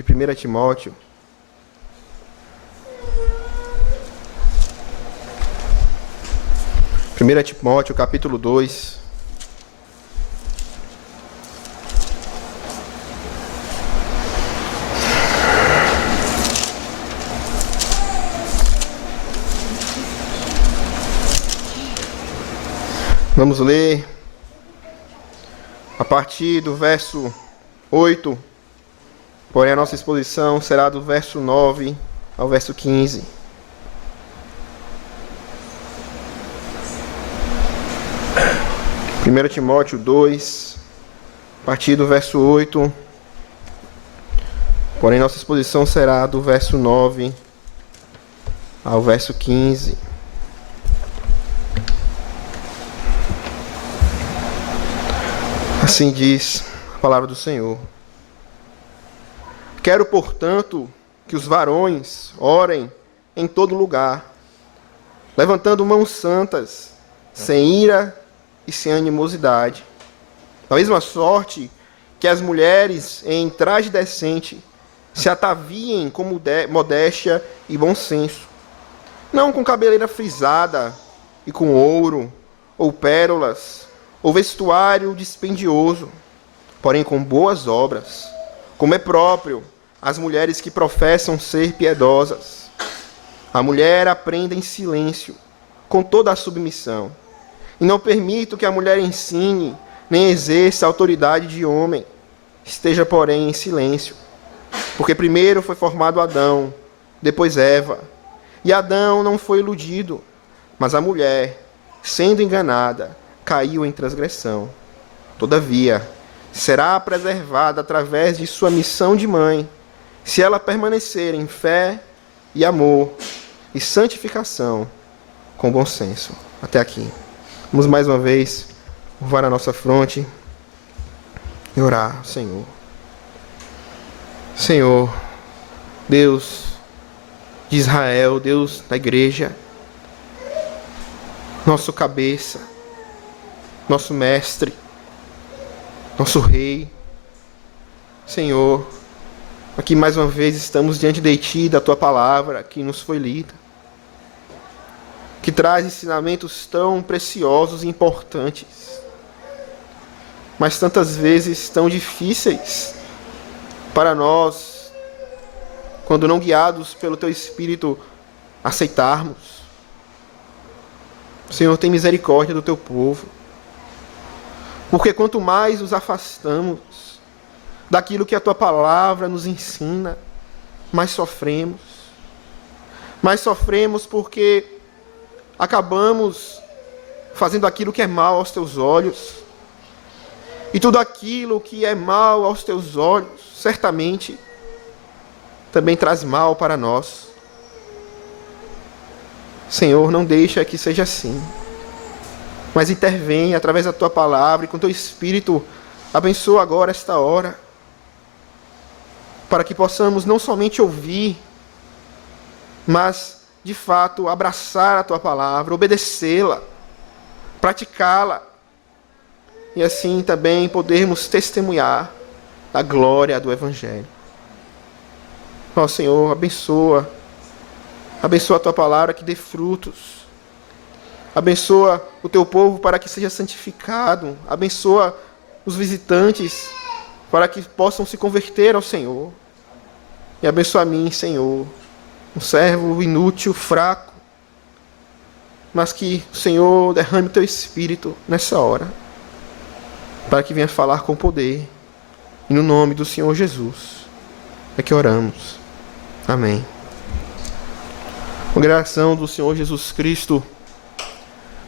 de 1 Timóteo. 1 Timóteo, capítulo 2. Vamos ler a partir do verso 8, porém a nossa exposição será do verso 9 ao verso 15. Primeiro Timóteo 2, a partir do verso 8, porém nossa exposição será do verso 9 ao verso 15. Assim diz a palavra do Senhor. Quero, portanto, que os varões orem em todo lugar, levantando mãos santas, sem ira e sem animosidade. Da mesma sorte que as mulheres em traje decente se ataviem com modéstia e bom senso, não com cabeleira frisada e com ouro ou pérolas, ou vestuário dispendioso, porém com boas obras, como é próprio às mulheres que professam ser piedosas. A mulher aprenda em silêncio, com toda a submissão, e não permito que a mulher ensine, nem exerça a autoridade de homem, esteja, porém, em silêncio. Porque primeiro foi formado Adão, depois Eva, e Adão não foi iludido, mas a mulher, sendo enganada, caiu em transgressão. Todavia, será preservada através de sua missão de mãe, se ela permanecer em fé e amor e santificação com bom senso. Até aqui. Vamos mais uma vez curvar a nossa fronte e orar ao Senhor. Senhor, Deus de Israel, Deus da igreja, nosso cabeça, nosso mestre, nosso rei. Senhor, aqui mais uma vez estamos diante de Ti, da Tua palavra que nos foi lida, que traz ensinamentos tão preciosos e importantes, mas tantas vezes tão difíceis para nós, quando não guiados pelo Teu Espírito, aceitarmos. Senhor, tem misericórdia do Teu povo, porque quanto mais nos afastamos daquilo que a Tua palavra nos ensina, mais sofremos. Mais sofremos porque acabamos fazendo aquilo que é mal aos Teus olhos. E tudo aquilo que é mal aos Teus olhos, certamente, também traz mal para nós. Senhor, não deixa que seja assim, mas intervém através da Tua palavra e com Teu Espírito, abençoa agora esta hora, para que possamos não somente ouvir, mas, de fato, abraçar a Tua palavra, obedecê-la, praticá-la, e assim também podermos testemunhar da glória do Evangelho. Ó Senhor, abençoa a Tua palavra que dê frutos, abençoa o Teu povo para que seja santificado, abençoa os visitantes para que possam se converter ao Senhor, e abençoa a mim, Senhor, um servo inútil, fraco, mas que o Senhor derrame o Teu Espírito nessa hora, para que venha falar com poder, e no nome do Senhor Jesus é que oramos. Amém. Congregação do Senhor Jesus Cristo,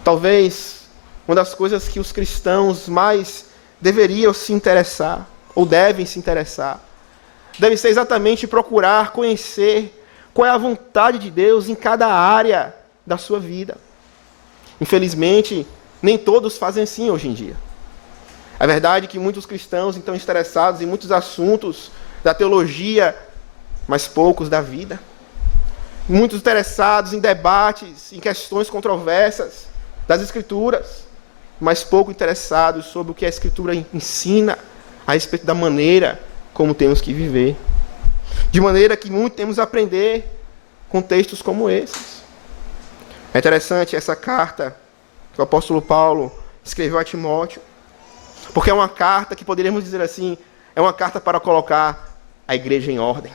talvez uma das coisas que os cristãos mais deveriam se interessar, ou devem se interessar, deve ser exatamente procurar conhecer qual é a vontade de Deus em cada área da sua vida. Infelizmente, nem todos fazem assim hoje em dia. É verdade que muitos cristãos estão interessados em muitos assuntos da teologia, mas poucos da vida. Muitos interessados em debates, em questões controversas das Escrituras, mas pouco interessados sobre o que a Escritura ensina a respeito da maneira como temos que viver. De maneira que muito temos a aprender com textos como esses. É interessante essa carta que o apóstolo Paulo escreveu a Timóteo, porque é uma carta que poderíamos dizer assim, é uma carta para colocar a igreja em ordem.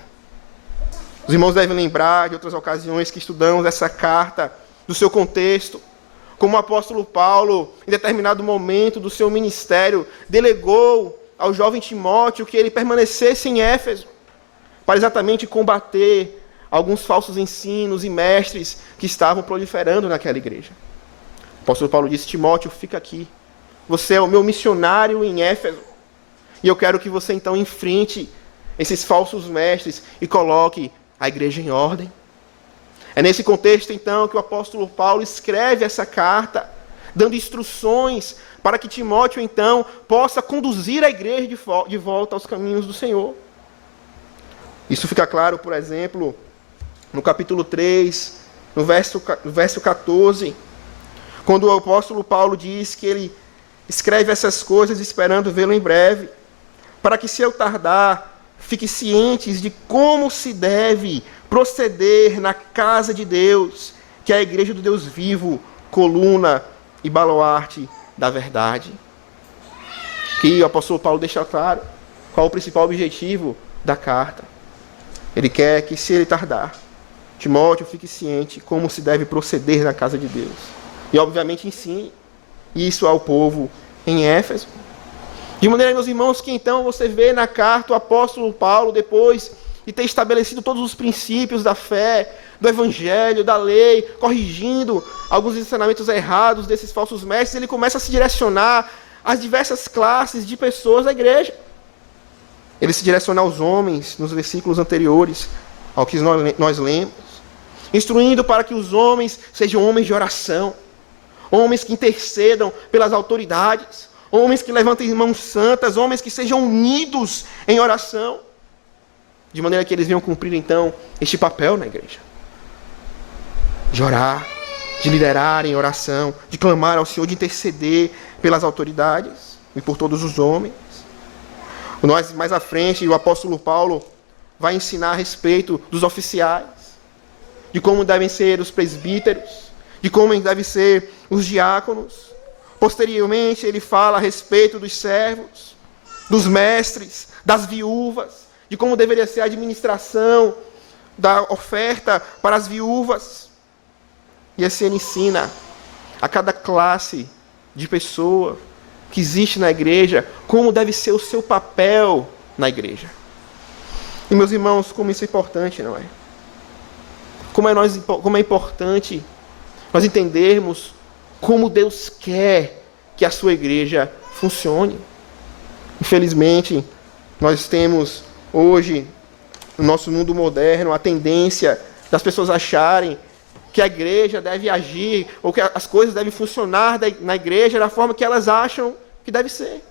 Os irmãos devem lembrar de outras ocasiões que estudamos essa carta, do seu contexto, como o apóstolo Paulo, em determinado momento do seu ministério, delegou ao jovem Timóteo que ele permanecesse em Éfeso, para exatamente combater alguns falsos ensinos e mestres que estavam proliferando naquela igreja. O apóstolo Paulo disse: Timóteo, fica aqui. Você é o meu missionário em Éfeso. E eu quero que você então enfrente esses falsos mestres e coloque a igreja em ordem. É nesse contexto então que o apóstolo Paulo escreve essa carta, dando instruções para que Timóteo então possa conduzir a igreja de volta aos caminhos do Senhor. Isso fica claro, por exemplo, no capítulo 3, no verso 14, quando o apóstolo Paulo diz que ele escreve essas coisas esperando vê-lo em breve, para que, se eu tardar, fique cientes de como se deve proceder na casa de Deus, que é a igreja do Deus vivo, coluna e baluarte da verdade. Que o apóstolo Paulo deixa claro qual o principal objetivo da carta. Ele quer que, se ele tardar, Timóteo fique ciente como se deve proceder na casa de Deus. E, obviamente, ensine isso ao povo em Éfeso. De maneira, meus irmãos, que então você vê na carta o apóstolo Paulo, depois de ter estabelecido todos os princípios da fé, do evangelho, da lei, corrigindo alguns ensinamentos errados desses falsos mestres, ele começa a se direcionar às diversas classes de pessoas da igreja. Ele se direciona aos homens, nos versículos anteriores ao que nós lemos, instruindo para que os homens sejam homens de oração, homens que intercedam pelas autoridades, homens que levantem mãos santas, homens que sejam unidos em oração, de maneira que eles venham cumprir, então, este papel na igreja. De orar, de liderar em oração, de clamar ao Senhor, de interceder pelas autoridades e por todos os homens. Nós, mais à frente, o apóstolo Paulo vai ensinar a respeito dos oficiais, de como devem ser os presbíteros, de como devem ser os diáconos. Posteriormente, ele fala a respeito dos servos, dos mestres, das viúvas, de como deveria ser a administração da oferta para as viúvas. E assim ele ensina a cada classe de pessoa que existe na igreja como deve ser o seu papel na igreja. E, meus irmãos, como isso é importante, não é? Como é importante nós entendermos como Deus quer que a sua igreja funcione. Infelizmente, nós temos hoje, no nosso mundo moderno, a tendência das pessoas acharem que a igreja deve agir, ou que as coisas devem funcionar na igreja da forma que elas acham que deve ser.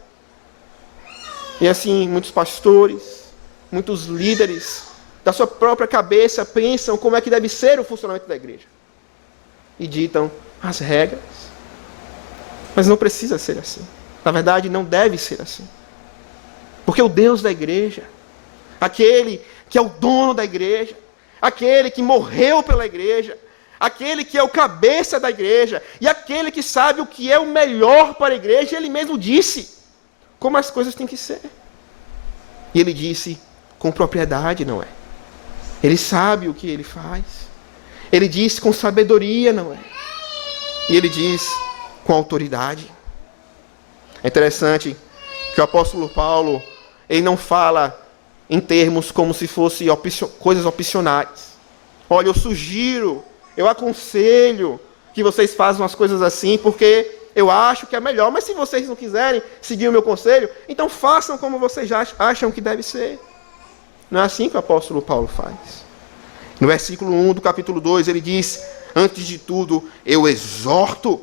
E assim, muitos pastores, muitos líderes, da sua própria cabeça, pensam como é que deve ser o funcionamento da igreja. E ditam as regras. Mas não precisa ser assim. Na verdade, não deve ser assim. Porque o Deus da igreja, aquele que é o dono da igreja, aquele que morreu pela igreja, aquele que é o cabeça da igreja, e aquele que sabe o que é o melhor para a igreja, ele mesmo disse como as coisas têm que ser. E ele disse com propriedade, não é? Ele sabe o que ele faz. Ele diz com sabedoria, não é? E ele diz com autoridade. É interessante que o apóstolo Paulo, ele não fala em termos como se fossem coisas opcionais. Olha, eu sugiro, eu aconselho que vocês façam as coisas assim, porque eu acho que é melhor. Mas se vocês não quiserem seguir o meu conselho, então façam como vocês acham que deve ser. Não é assim que o apóstolo Paulo faz. No versículo 1 do capítulo 2, ele diz: antes de tudo, eu exorto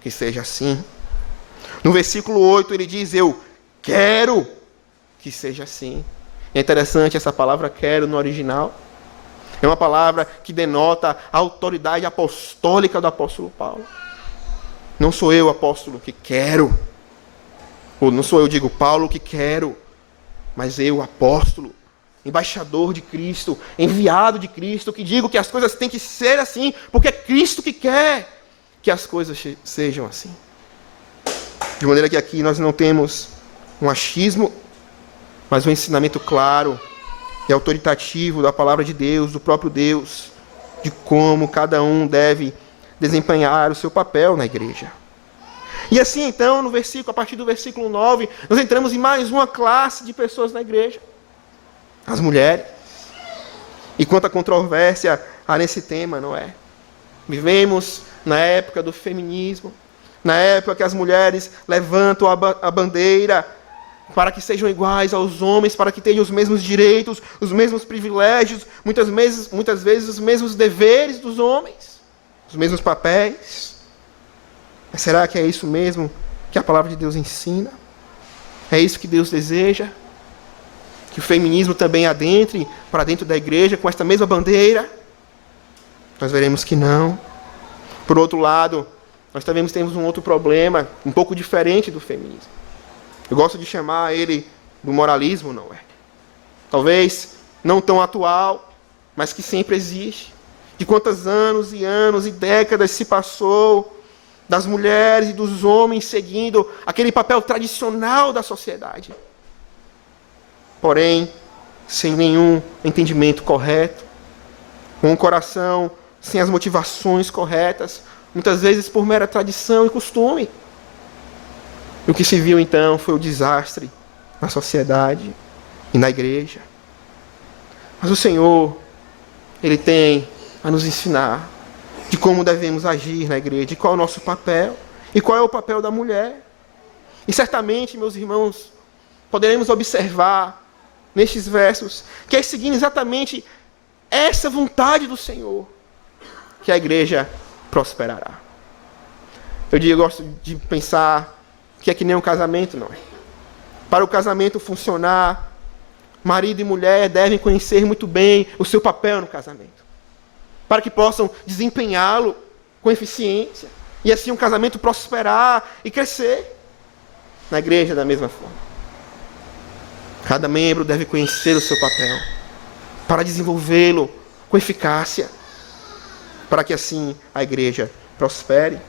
que seja assim. No versículo 8, ele diz: eu quero que seja assim. É interessante essa palavra quero no original. É uma palavra que denota a autoridade apostólica do apóstolo Paulo. Não sou eu, apóstolo, que quero. Ou não sou eu, digo, Paulo, que quero. Mas eu, apóstolo, embaixador de Cristo, enviado de Cristo, que digo que as coisas têm que ser assim, porque é Cristo que quer que as coisas sejam assim. De maneira que aqui nós não temos um achismo, mas um ensinamento claro e autoritativo da palavra de Deus, do próprio Deus, de como cada um deve desempenhar o seu papel na igreja. E assim, então, a partir do versículo 9, nós entramos em mais uma classe de pessoas na igreja. As mulheres. E quanta controvérsia há nesse tema, não é? Vivemos na época do feminismo, na época que as mulheres levantam a bandeira para que sejam iguais aos homens, para que tenham os mesmos direitos, os mesmos privilégios, muitas vezes os mesmos deveres dos homens, os mesmos papéis. Mas será que é isso mesmo que a palavra de Deus ensina? É isso que Deus deseja? Que o feminismo também adentre para dentro da igreja com esta mesma bandeira? Nós veremos que não. Por outro lado, nós também temos um outro problema, um pouco diferente do feminismo. Eu gosto de chamar ele do moralismo, não é? Talvez não tão atual, mas que sempre existe. De quantos anos e anos e décadas se passou das mulheres e dos homens seguindo aquele papel tradicional da sociedade. Porém, sem nenhum entendimento correto, com o coração sem as motivações corretas, muitas vezes por mera tradição e costume. E o que se viu então foi o desastre na sociedade e na igreja. Mas o Senhor, Ele tem a nos ensinar de como devemos agir na igreja, de qual é o nosso papel e qual é o papel da mulher. E certamente, meus irmãos, poderemos observar nestes versos que é seguindo exatamente essa vontade do Senhor que a igreja prosperará. Eu gosto de pensar que é que nem um casamento, não é? Para o casamento funcionar, marido e mulher devem conhecer muito bem o seu papel no casamento, para que possam desempenhá-lo com eficiência, e assim um casamento prosperar e crescer. Na igreja, da mesma forma. Cada membro deve conhecer o seu papel, para desenvolvê-lo com eficácia, para que assim a igreja prospere.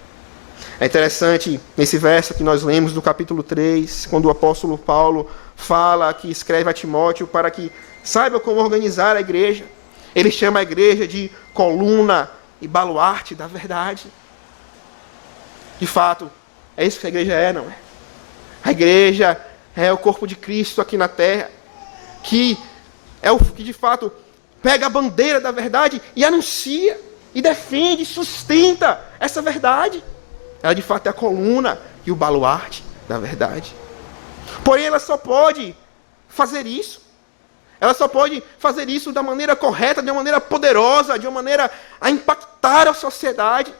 É interessante, nesse verso que nós lemos do capítulo 3, quando o apóstolo Paulo fala, que escreve a Timóteo para que saiba como organizar a igreja. Ele chama a igreja de coluna e baluarte da verdade. De fato, é isso que a igreja é, não é? A igreja é o corpo de Cristo aqui na terra, que é o que de fato pega a bandeira da verdade e anuncia, e defende, sustenta essa verdade. Ela de fato é a coluna e o baluarte da verdade. Porém, ela só pode fazer isso. Ela só pode fazer isso da maneira correta, de uma maneira poderosa, de uma maneira a impactar a sociedade,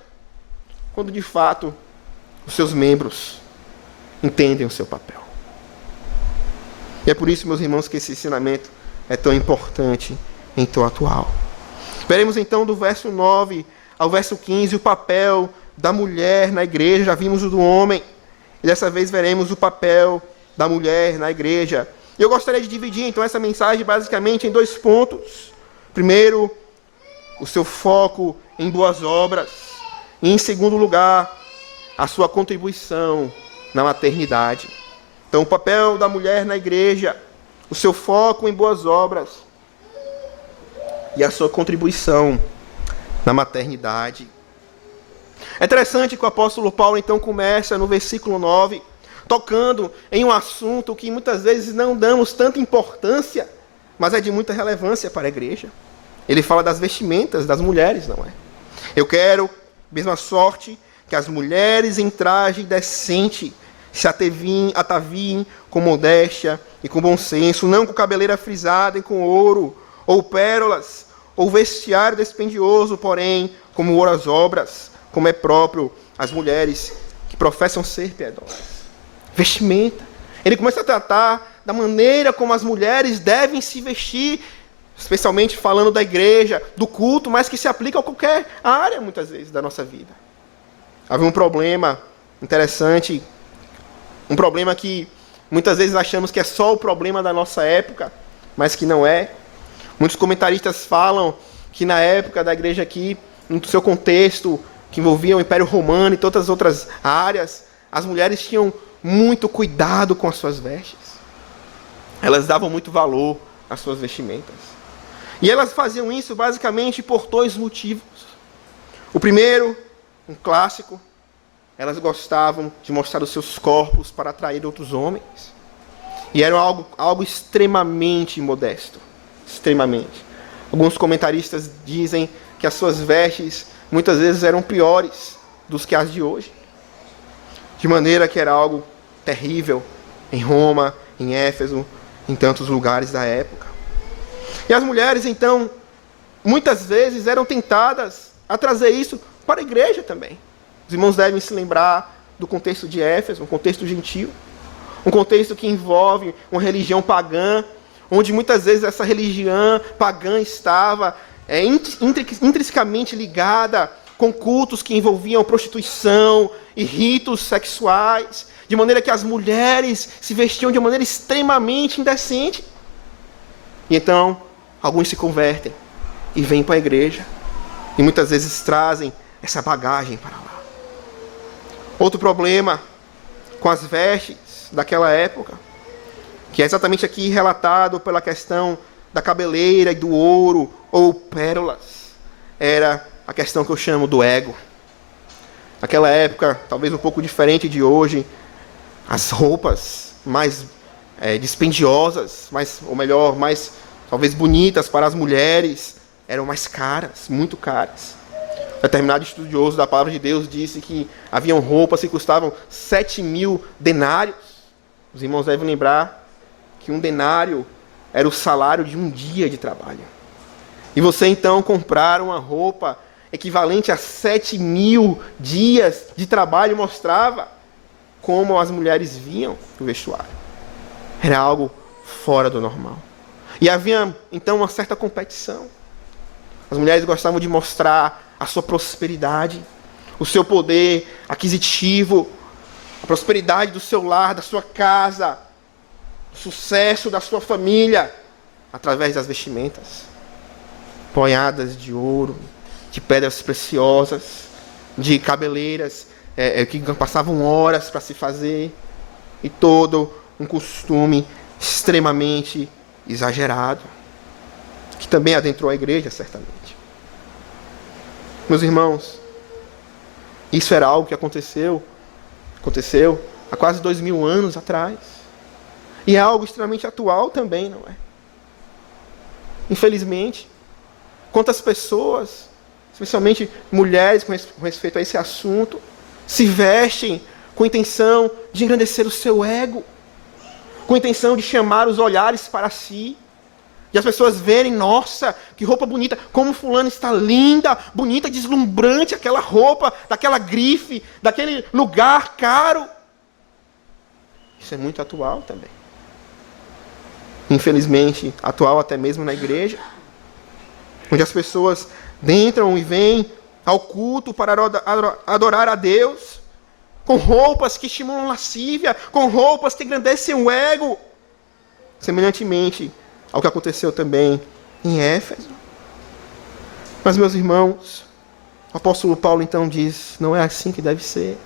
quando de fato os seus membros entendem o seu papel. E é por isso, meus irmãos, que esse ensinamento é tão importante e tão atual. Veremos então do verso 9 ao verso 15 o papel da mulher na igreja. Já vimos o do homem, e dessa vez veremos o papel da mulher na igreja. E eu gostaria de dividir então essa mensagem basicamente em 2 pontos. Primeiro, o seu foco em boas obras. E em segundo lugar, a sua contribuição na maternidade. Então, o papel da mulher na igreja, o seu foco em boas obras e a sua contribuição na maternidade. É interessante que o apóstolo Paulo então começa no versículo 9, tocando em um assunto que muitas vezes não damos tanta importância, mas é de muita relevância para a igreja. Ele fala das vestimentas das mulheres, não é? Eu quero, mesma sorte, que as mulheres em traje decente se ataviem com modéstia e com bom senso, não com cabeleira frisada e com ouro, ou pérolas, ou vestiário dispendioso, porém, como ouro às obras, como é próprio às mulheres que professam ser piedosas. Vestimenta. Ele começa a tratar da maneira como as mulheres devem se vestir, especialmente falando da igreja, do culto, mas que se aplica a qualquer área, muitas vezes, da nossa vida. Havia um problema interessante, um problema que muitas vezes achamos que é só o problema da nossa época, mas que não é. Muitos comentaristas falam que na época da igreja aqui, no seu contexto, que envolvia o Império Romano e todas as outras áreas, as mulheres tinham muito cuidado com as suas vestes. Elas davam muito valor às suas vestimentas. E elas faziam isso basicamente por dois motivos. O primeiro, um clássico, elas gostavam de mostrar os seus corpos para atrair outros homens. E era algo extremamente modesto. Extremamente. Alguns comentaristas dizem que as suas vestes muitas vezes eram piores do que as de hoje. De maneira que era algo terrível em Roma, em Éfeso, em tantos lugares da época. E as mulheres, então, muitas vezes eram tentadas a trazer isso para a igreja também. Os irmãos devem se lembrar do contexto de Éfeso, um contexto gentil, um contexto que envolve uma religião pagã, onde muitas vezes essa religião pagã estava intrinsecamente ligada com cultos que envolviam prostituição e ritos sexuais, de maneira que as mulheres se vestiam de maneira extremamente indecente. E então, alguns se convertem e vêm para a igreja, e muitas vezes trazem essa bagagem para lá. Outro problema com as vestes daquela época, que é exatamente aqui relatado pela questão da cabeleira e do ouro ou pérolas, era a questão que eu chamo do ego. Naquela época, talvez um pouco diferente de hoje, as roupas mais dispendiosas, mais talvez bonitas para as mulheres, eram mais caras, muito caras. Um determinado estudioso da palavra de Deus disse que haviam roupas que custavam 7.000 denários. Os irmãos devem lembrar que um denário era o salário de um dia de trabalho. E você então comprar uma roupa equivalente a 7.000 dias de trabalho mostrava como as mulheres viam o vestuário. Era algo fora do normal. E havia então uma certa competição. As mulheres gostavam de mostrar a sua prosperidade, o seu poder aquisitivo, a prosperidade do seu lar, da sua casa, o sucesso da sua família, através das vestimentas, punhadas de ouro, de pedras preciosas, de cabeleiras que passavam horas para se fazer, e todo um costume extremamente exagerado, que também adentrou a igreja, certamente. Meus irmãos, isso era algo que aconteceu há quase 2.000 anos atrás. E é algo extremamente atual também, não é? Infelizmente, quantas pessoas, especialmente mulheres com respeito a esse assunto, se vestem com a intenção de engrandecer o seu ego, com a intenção de chamar os olhares para si, e as pessoas verem, nossa, que roupa bonita, como fulano está linda, bonita, deslumbrante, aquela roupa, daquela grife, daquele lugar caro. Isso é muito atual também. Infelizmente, atual até mesmo na igreja, onde as pessoas entram e vêm ao culto para adorar a Deus, com roupas que estimulam lascívia, com roupas que engrandecem o ego, semelhantemente ao que aconteceu também em Éfeso. Mas, meus irmãos, o apóstolo Paulo então diz, não é assim que deve ser.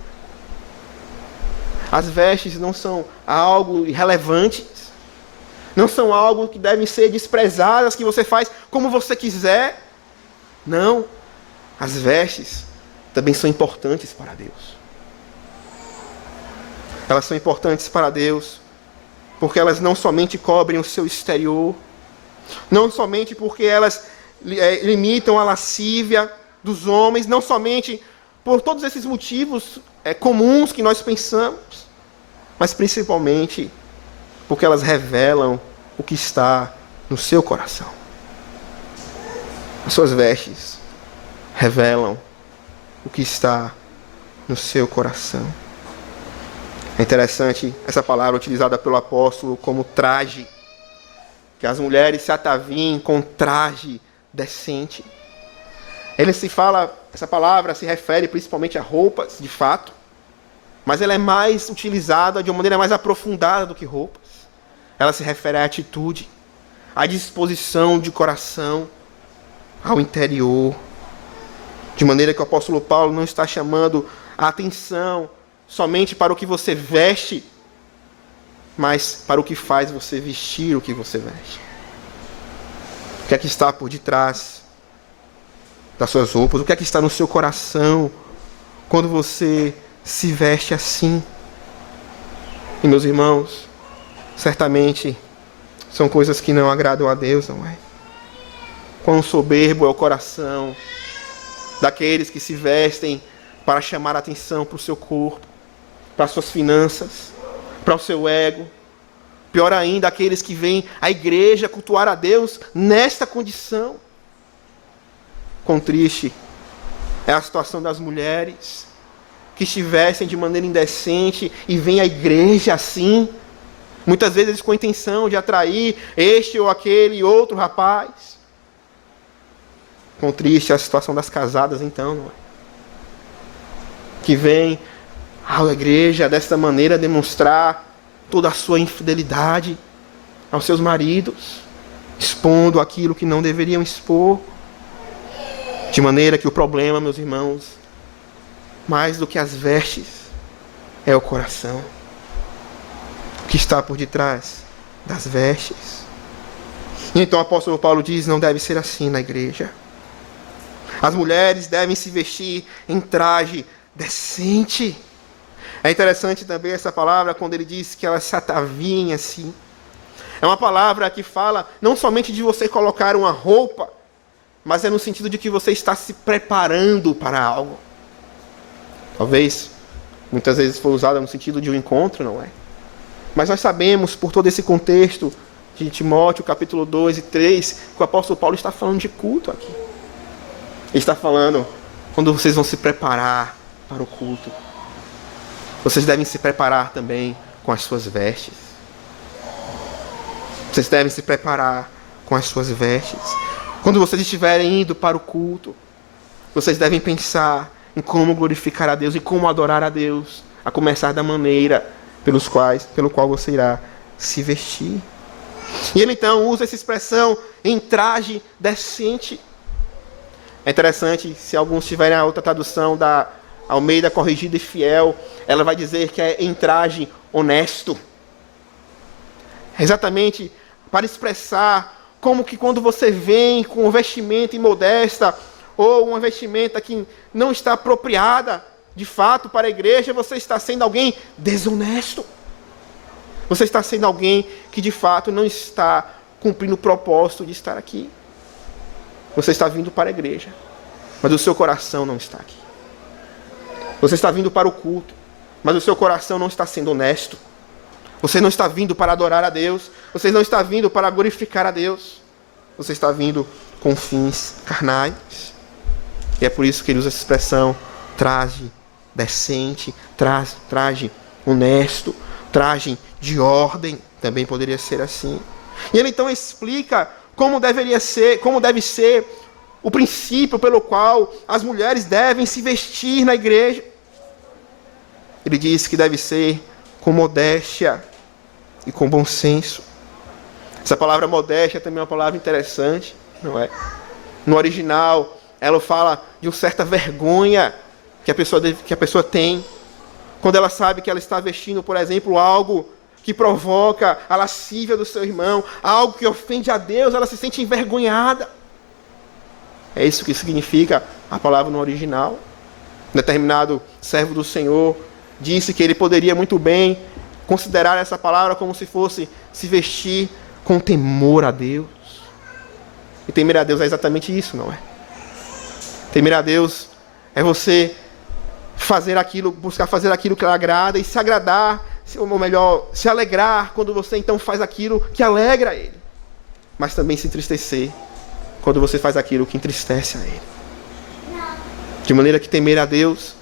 As vestes não são algo irrelevante, não são algo que devem ser desprezadas, que você faz como você quiser. Não, as vestes também são importantes para Deus. Elas são importantes para Deus porque elas não somente cobrem o seu exterior, não somente porque elas limitam a lascívia dos homens, não somente por todos esses motivos comuns que nós pensamos, mas principalmente porque elas revelam o que está no seu coração. As suas vestes revelam o que está no seu coração. É interessante essa palavra utilizada pelo apóstolo como traje, que as mulheres se ataviem com traje decente. Essa palavra se refere principalmente a roupas, de fato, mas ela é mais utilizada de uma maneira mais aprofundada do que roupas. Ela se refere à atitude. a disposição de coração ao interior. De maneira que o apóstolo Paulo não está chamando a atenção somente para o que você veste, mas para o que faz você vestir o que você veste. O que é que está por detrás das suas roupas? O que é que está no seu coração quando você se veste assim? E meus irmãos, certamente são coisas que não agradam a Deus, não é? Quão soberbo é o coração daqueles que se vestem para chamar a atenção para o seu corpo, para as suas finanças, para o seu ego. Pior ainda, aqueles que vêm à igreja cultuar a Deus nesta condição. Quão triste é a situação das mulheres que se vestem de maneira indecente e vêm à igreja assim, muitas vezes com a intenção de atrair este ou aquele outro rapaz. Quão triste é a situação das casadas, então, não é? Que vêm à igreja desta maneira demonstrar toda a sua infidelidade aos seus maridos, expondo aquilo que não deveriam expor. De maneira que o problema, meus irmãos, mais do que as vestes, é o coração. O que está por detrás das vestes. E então o apóstolo Paulo diz, não deve ser assim na igreja. As mulheres devem se vestir em traje decente. É interessante também essa palavra quando ele diz que elas se ataviem assim. É uma palavra que fala não somente de você colocar uma roupa, mas é no sentido de que você está se preparando para algo. Talvez, muitas vezes foi usada no sentido de um encontro, não é? Mas nós sabemos, por todo esse contexto de Timóteo, capítulo 2 e 3, que o apóstolo Paulo está falando de culto aqui. Ele está falando quando vocês vão se preparar para o culto. Vocês devem se preparar também com as suas vestes. Vocês devem se preparar com as suas vestes. Quando vocês estiverem indo para o culto, vocês devem pensar em como glorificar a Deus e como adorar a Deus, a começar da maneira pelo qual você irá se vestir. E ele então usa essa expressão em traje decente. É interessante, se alguns tiverem a outra tradução da Almeida Corrigida e Fiel, ela vai dizer que é em traje honesto. Exatamente para expressar como que quando você vem com uma vestimenta imodesta ou uma vestimenta que não está apropriada de fato para a igreja, você está sendo alguém desonesto. Você está sendo alguém que de fato não está cumprindo o propósito de estar aqui. Você está vindo para a igreja, mas o seu coração não está aqui. Você está vindo para o culto, mas o seu coração não está sendo honesto. Você não está vindo para adorar a Deus. Você não está vindo para glorificar a Deus. Você está vindo com fins carnais. E é por isso que ele usa essa expressão, traje decente, traje honesto, traje de ordem. Também poderia ser assim. E ele então explica como deve ser o princípio pelo qual as mulheres devem se vestir na igreja. Ele diz que deve ser com modéstia e com bom senso. Essa palavra modéstia também é uma palavra interessante, não é? No original, ela fala de uma certa vergonha que a pessoa tem quando ela sabe que ela está vestindo, por exemplo, algo que provoca a lascívia do seu irmão, algo que ofende a Deus, ela se sente envergonhada. É isso que significa a palavra no original. Um determinado servo do Senhor disse que ele poderia muito bem considerar essa palavra como se fosse se vestir com temor a Deus. E temer a Deus é exatamente isso, não é? Temer a Deus é você buscar fazer aquilo que lhe agrada e se agradar, ou melhor, se alegrar quando você então faz aquilo que alegra a Ele. Mas também se entristecer quando você faz aquilo que entristece a Ele. De maneira que temer a Deus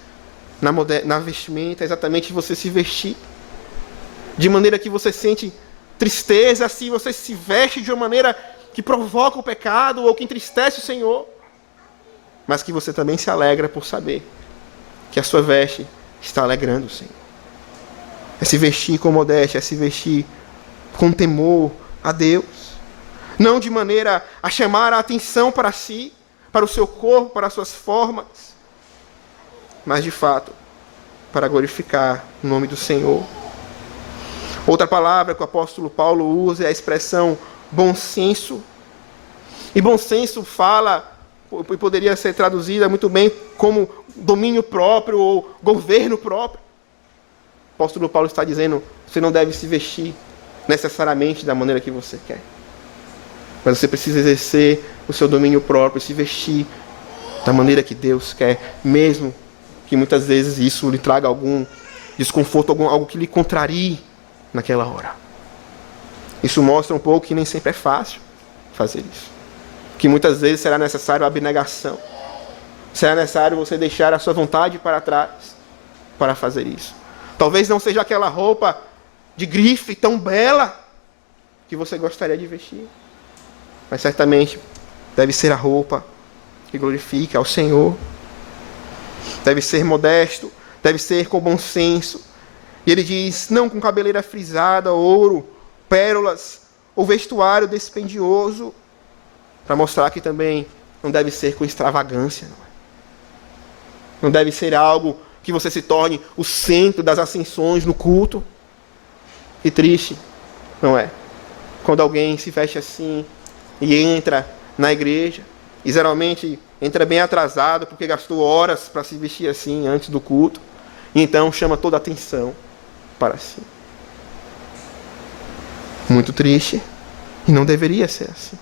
na vestimenta é exatamente você se vestir. De maneira que você sente tristeza, se você se veste de uma maneira que provoca o pecado ou que entristece o Senhor. Mas que você também se alegra por saber que a sua veste está alegrando o Senhor. É se vestir com modéstia, é se vestir com temor a Deus. Não de maneira a chamar a atenção para si, para o seu corpo, para as suas formas, mas de fato, para glorificar o nome do Senhor. Outra palavra que o apóstolo Paulo usa é a expressão bom senso. E bom senso fala, e poderia ser traduzida muito bem como domínio próprio ou governo próprio. O apóstolo Paulo está dizendo, você não deve se vestir necessariamente da maneira que você quer. Mas você precisa exercer o seu domínio próprio, se vestir da maneira que Deus quer, mesmo que muitas vezes isso lhe traga algum desconforto, algo que lhe contrarie naquela hora. Isso mostra um pouco que nem sempre é fácil fazer isso. Que muitas vezes será necessário abnegação. Será necessário você deixar a sua vontade para trás para fazer isso. Talvez não seja aquela roupa de grife tão bela que você gostaria de vestir. Mas certamente deve ser a roupa que glorifica ao Senhor. Deve ser modesto, deve ser com bom senso. E ele diz, não com cabeleira frisada, ouro, pérolas, ou vestuário dispendioso, para mostrar que também não deve ser com extravagância. Não deve ser algo que você se torne o centro das ascensões no culto. E triste, não é? Quando alguém se veste assim e entra na igreja, e geralmente entra bem atrasado, porque gastou horas para se vestir assim antes do culto, e então chama toda a atenção para si. Muito triste, e não deveria ser assim.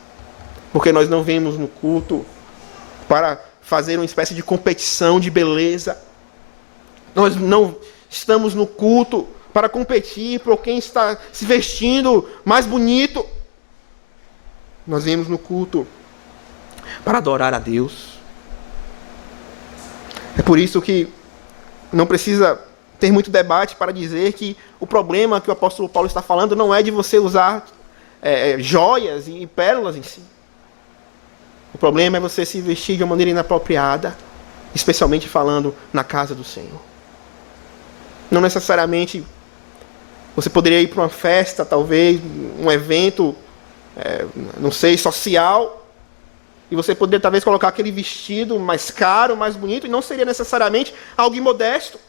Porque nós não vemos no culto para fazer uma espécie de competição de beleza. Nós não estamos no culto para competir por quem está se vestindo mais bonito. Nós viemos no culto para adorar a Deus. É por isso que não precisa ter muito debate para dizer que o problema que o apóstolo Paulo está falando não é de você usar joias e pérolas em si. O problema é você se vestir de uma maneira inapropriada, especialmente falando na casa do Senhor. Não necessariamente você poderia ir para uma festa, talvez, um evento, não sei, social, e você poderia talvez colocar aquele vestido mais caro, mais bonito, e não seria necessariamente algo imodesto.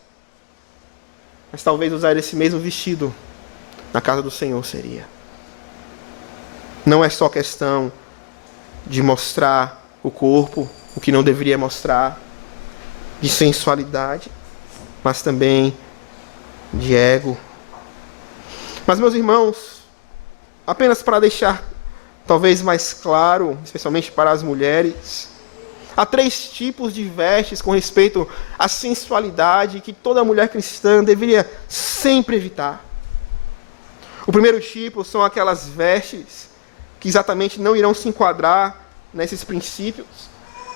Mas talvez usar esse mesmo vestido na casa do Senhor seria. Não é só questão de mostrar o corpo, o que não deveria mostrar, de sensualidade, mas também de ego. Mas, meus irmãos, apenas para deixar talvez mais claro, especialmente para as mulheres, há 3 tipos de vestes com respeito à sensualidade que toda mulher cristã deveria sempre evitar. O primeiro tipo são aquelas vestes que exatamente não irão se enquadrar nesses princípios.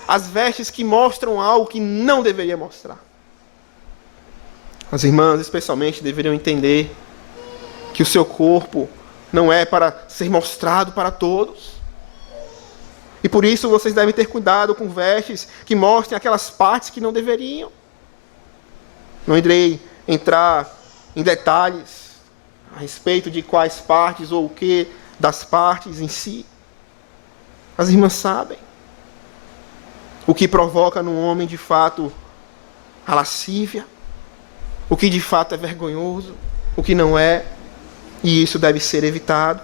As vestes que mostram algo que não deveria mostrar. As irmãs, especialmente, deveriam entender que o seu corpo não é para ser mostrado para todos. E por isso vocês devem ter cuidado com vestes que mostrem aquelas partes que não deveriam. Não irei entrar em detalhes a respeito de quais partes ou o que das partes em si. As irmãs sabem o que provoca no homem de fato a lascívia, o que de fato é vergonhoso, o que não é, e isso deve ser evitado.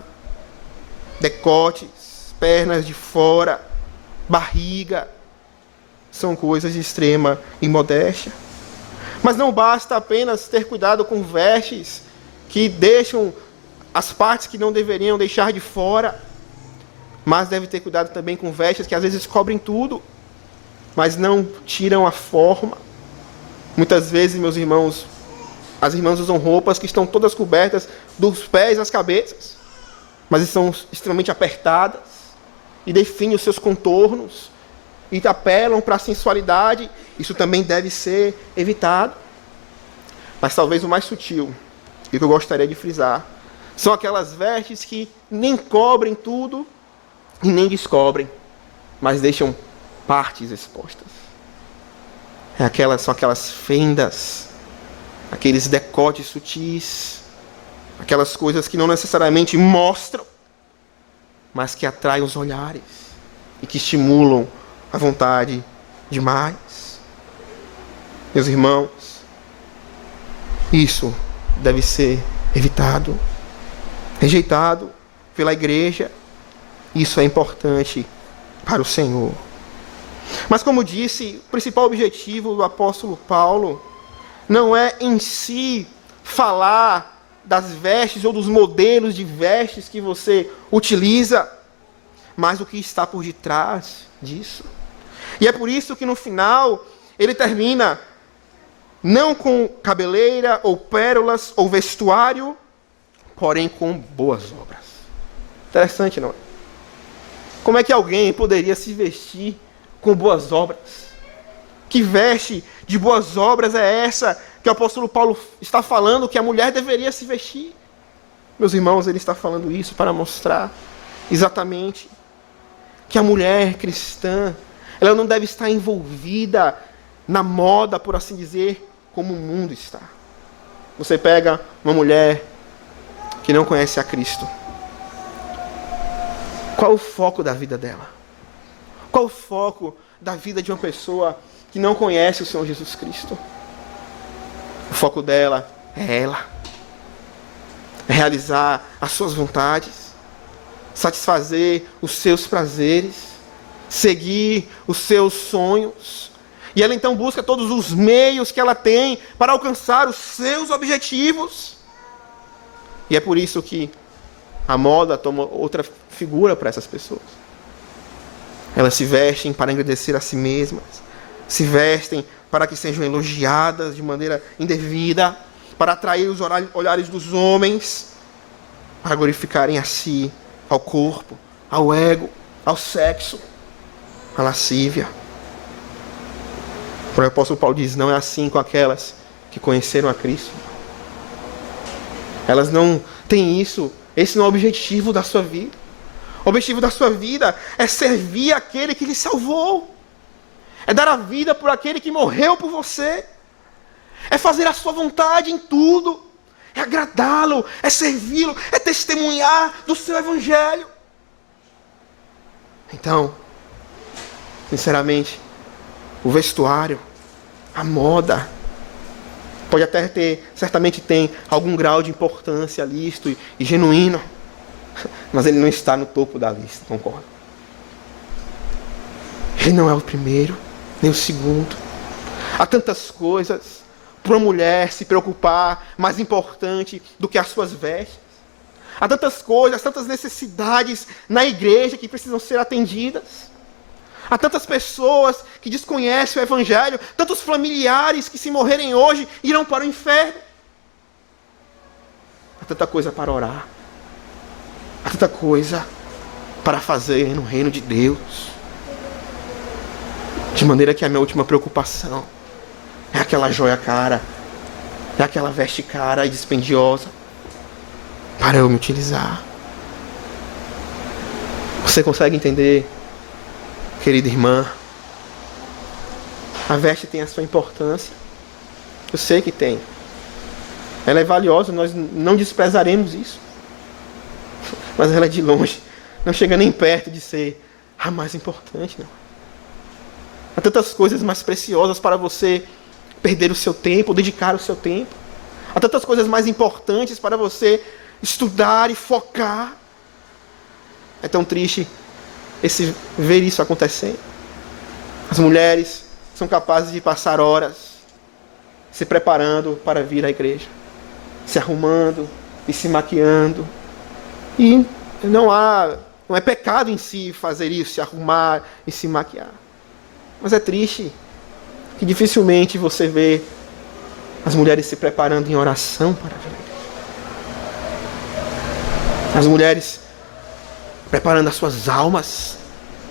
Decotes, pernas de fora, barriga, são coisas de extrema imodéstia. Mas não basta apenas ter cuidado com vestes que deixam as partes que não deveriam deixar de fora, mas deve ter cuidado também com vestes que às vezes cobrem tudo, mas não tiram a forma. Muitas vezes, meus irmãos, as irmãs usam roupas que estão todas cobertas dos pés às cabeças, mas são extremamente apertadas e definem os seus contornos e apelam para a sensualidade. Isso também deve ser evitado. Mas talvez o mais sutil, e que eu gostaria de frisar, são aquelas vestes que nem cobrem tudo e nem descobrem, mas deixam partes expostas. São aquelas fendas, aqueles decotes sutis, aquelas coisas que não necessariamente mostram, mas que atraem os olhares e que estimulam a vontade de mais. Meus irmãos, isso deve ser evitado, rejeitado pela igreja. Isso é importante para o Senhor. Mas, como disse, o principal objetivo do apóstolo Paulo não é em si falar das vestes ou dos modelos de vestes que você utiliza, mas o que está por detrás disso. E é por isso que no final ele termina não com cabeleira ou pérolas ou vestuário, porém com boas obras. Interessante, não é? Como é que alguém poderia se vestir com boas obras? Que veste de boas obras é essa que o apóstolo Paulo está falando que a mulher deveria se vestir? Meus irmãos, ele está falando isso para mostrar exatamente que a mulher cristã, ela não deve estar envolvida na moda, por assim dizer, como o mundo está. Você pega uma mulher que não conhece a Cristo. Qual o foco da vida dela? Qual o foco da vida de uma pessoa que não conhece o Senhor Jesus Cristo? O foco dela é ela. É realizar as suas vontades, satisfazer os seus prazeres, seguir os seus sonhos. E ela então busca todos os meios que ela tem para alcançar os seus objetivos. E é por isso que a moda toma outra figura para essas pessoas. Elas se vestem para engrandecer a si mesmas, se vestem para que sejam elogiadas de maneira indevida, para atrair os olhares dos homens, para glorificarem a si, ao corpo, ao ego, ao sexo, à lascívia. O apóstolo Paulo diz, não é assim com aquelas que conheceram a Cristo. Elas não têm isso, esse não é o objetivo da sua vida. O objetivo da sua vida é servir aquele que lhe salvou. É dar a vida por aquele que morreu por você. É fazer a sua vontade em tudo. É agradá-lo, é servi-lo, é testemunhar do seu evangelho. Então, sinceramente, o vestuário, a moda, pode até ter, certamente tem algum grau de importância lícito e genuíno, mas ele não está no topo da lista, concordo? Ele não é o primeiro, nem o segundo. Há tantas coisas para uma mulher se preocupar mais importante do que as suas vestes. Há tantas coisas, tantas necessidades na igreja que precisam ser atendidas. Há tantas pessoas que desconhecem o evangelho, tantos familiares que, se morrerem hoje, irão para o inferno. Há tanta coisa para orar. Há tanta coisa para fazer no reino de Deus. De maneira que a minha última preocupação é aquela joia cara, é aquela veste cara e dispendiosa para eu me utilizar. Você consegue entender, querida irmã? A veste tem a sua importância. Eu sei que tem. Ela é valiosa, nós não desprezaremos isso. Mas ela é de longe, não chega nem perto de ser a mais importante, não. Há tantas coisas mais preciosas para você perder o seu tempo, dedicar o seu tempo. Há tantas coisas mais importantes para você estudar e focar. É tão triste ver isso acontecendo. As mulheres são capazes de passar horas se preparando para vir à igreja, se arrumando e se maquiando. E não é pecado em si fazer isso, se arrumar e se maquiar. Mas é triste que dificilmente você vê as mulheres se preparando em oração para vir à igreja. As mulheres preparando as suas almas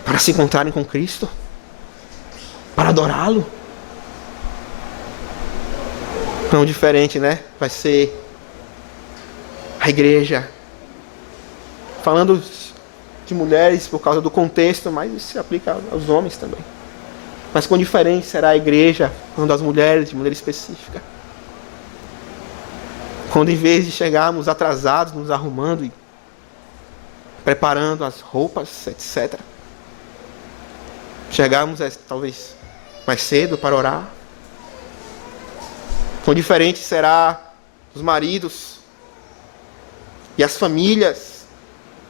para se encontrarem com Cristo, para adorá-lo. Não diferente, né? Vai ser a igreja. Falando de mulheres por causa do contexto, mas isso se aplica aos homens também. Mas quão diferente será a igreja falando das mulheres de maneira específica. Quando, em vez de chegarmos atrasados, nos arrumando e preparando as roupas, etc. Chegarmos talvez mais cedo para orar. Quão diferente será os maridos e as famílias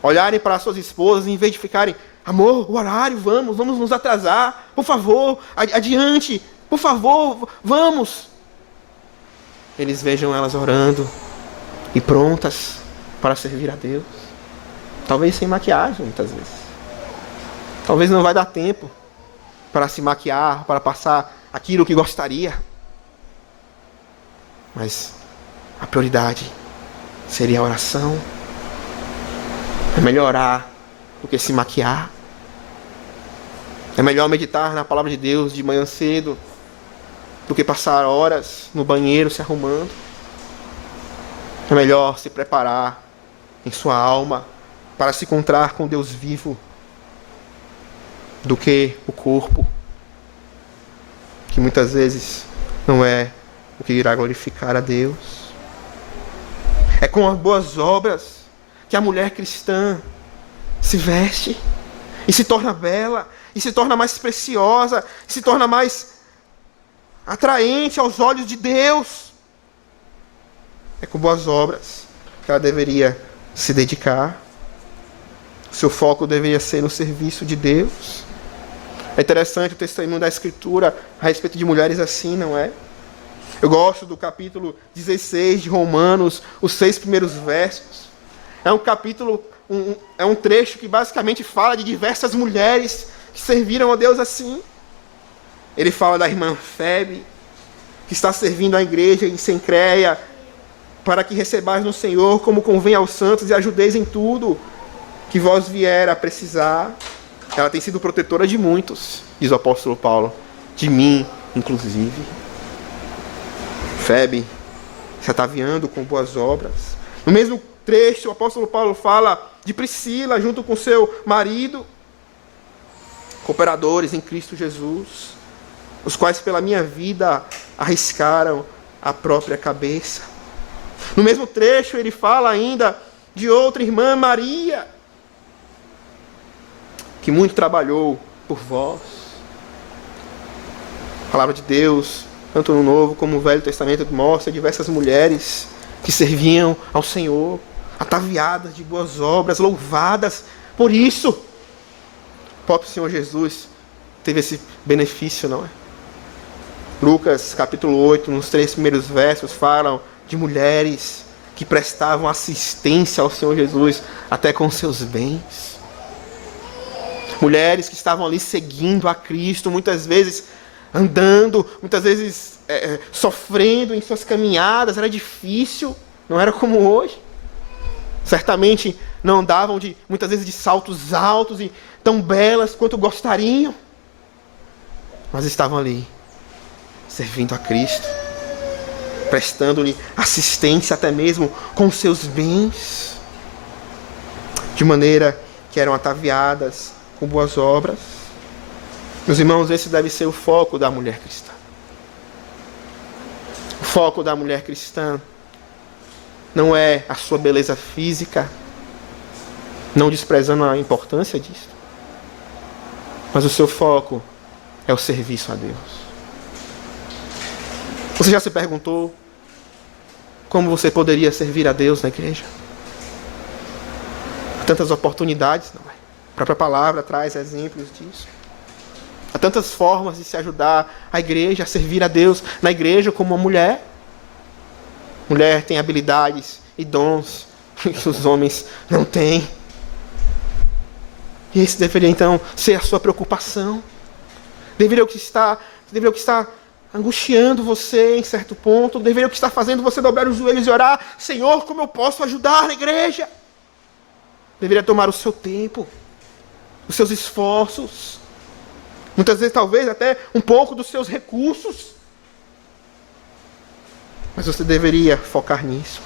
olharem para as suas esposas e, em vez de ficarem: amor, o horário, vamos nos atrasar, por favor, adiante, por favor, vamos. Eles vejam elas orando e prontas para servir a Deus. Talvez sem maquiagem, muitas vezes. Talvez não vai dar tempo para se maquiar, para passar aquilo que gostaria. Mas a prioridade seria a oração. É melhor orar do que se maquiar. É melhor meditar na palavra de Deus de manhã cedo do que passar horas no banheiro se arrumando. É melhor se preparar em sua alma para se encontrar com Deus vivo do que o corpo, que muitas vezes não é o que irá glorificar a Deus. É com as boas obras que a mulher cristã se veste e se torna bela, e se torna mais preciosa, e se torna mais atraente aos olhos de Deus. É com boas obras que ela deveria se dedicar. Seu foco deveria ser no serviço de Deus. É interessante o testemunho da Escritura a respeito de mulheres assim, não é? Eu gosto do capítulo 16 de Romanos, os 6 primeiros versos. É um capítulo, é um trecho que basicamente fala de diversas mulheres que serviram a Deus assim. Ele fala da irmã Febe, que está servindo a igreja em Cencreia, para que recebais no Senhor como convém aos santos e ajudeis em tudo que vós vier a precisar. Ela tem sido protetora de muitos, diz o apóstolo Paulo, de mim, inclusive. Febe se ataviando com boas obras. No mesmo trecho, o apóstolo Paulo fala de Priscila, junto com seu marido, cooperadores em Cristo Jesus, os quais pela minha vida arriscaram a própria cabeça. No mesmo trecho, ele fala ainda de outra irmã, Maria, que muito trabalhou por vós. A palavra de Deus, tanto no Novo como no Velho Testamento, mostra diversas mulheres que serviam ao Senhor, ataviadas de boas obras, louvadas por isso. O próprio Senhor Jesus teve esse benefício, não é? Lucas capítulo 8, nos 3 primeiros versos, falam de mulheres que prestavam assistência ao Senhor Jesus até com seus bens. Mulheres que estavam ali seguindo a Cristo, muitas vezes andando, muitas vezes sofrendo em suas caminhadas. Era difícil, não era como hoje. Certamente não andavam muitas vezes de saltos altos e tão belas quanto gostariam, mas estavam ali, servindo a Cristo, prestando-lhe assistência até mesmo com seus bens, de maneira que eram ataviadas com boas obras. Meus irmãos, esse deve ser o foco da mulher cristã. O foco da mulher cristã não é a sua beleza física, não desprezando a importância disso, mas o seu foco é o serviço a Deus. Você já se perguntou como você poderia servir a Deus na igreja? Há tantas oportunidades, não é? A própria palavra traz exemplos disso. Há tantas formas de se ajudar a igreja a servir a Deus na igreja, como uma mulher. Mulher tem habilidades e dons que os homens não têm. E esse deveria então ser a sua preocupação. Deveria o que está angustiando você em certo ponto. Deveria o que está fazendo você dobrar os joelhos e orar: Senhor, como eu posso ajudar na igreja? Deveria tomar o seu tempo, os seus esforços, muitas vezes talvez até um pouco dos seus recursos. Mas você deveria focar nisso,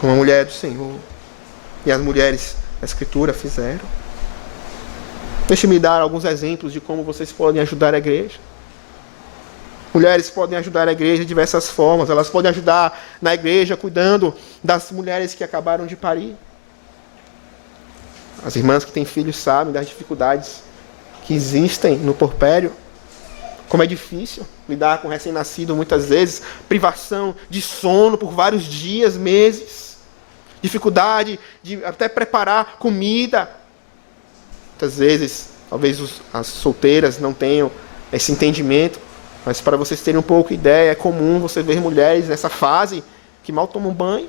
como a mulher do Senhor e as mulheres da Escritura fizeram. Deixe-me dar alguns exemplos de como vocês podem ajudar a igreja. Mulheres podem ajudar a igreja de diversas formas. Elas podem ajudar na igreja cuidando das mulheres que acabaram de parir. As irmãs que têm filhos sabem das dificuldades que existem no puerpério. Como é difícil lidar com recém-nascido muitas vezes. Privação de sono por vários dias, meses. Dificuldade de até preparar comida. Muitas vezes, talvez as solteiras não tenham esse entendimento. Mas para vocês terem um pouco de ideia, é comum você ver mulheres nessa fase que mal tomam banho,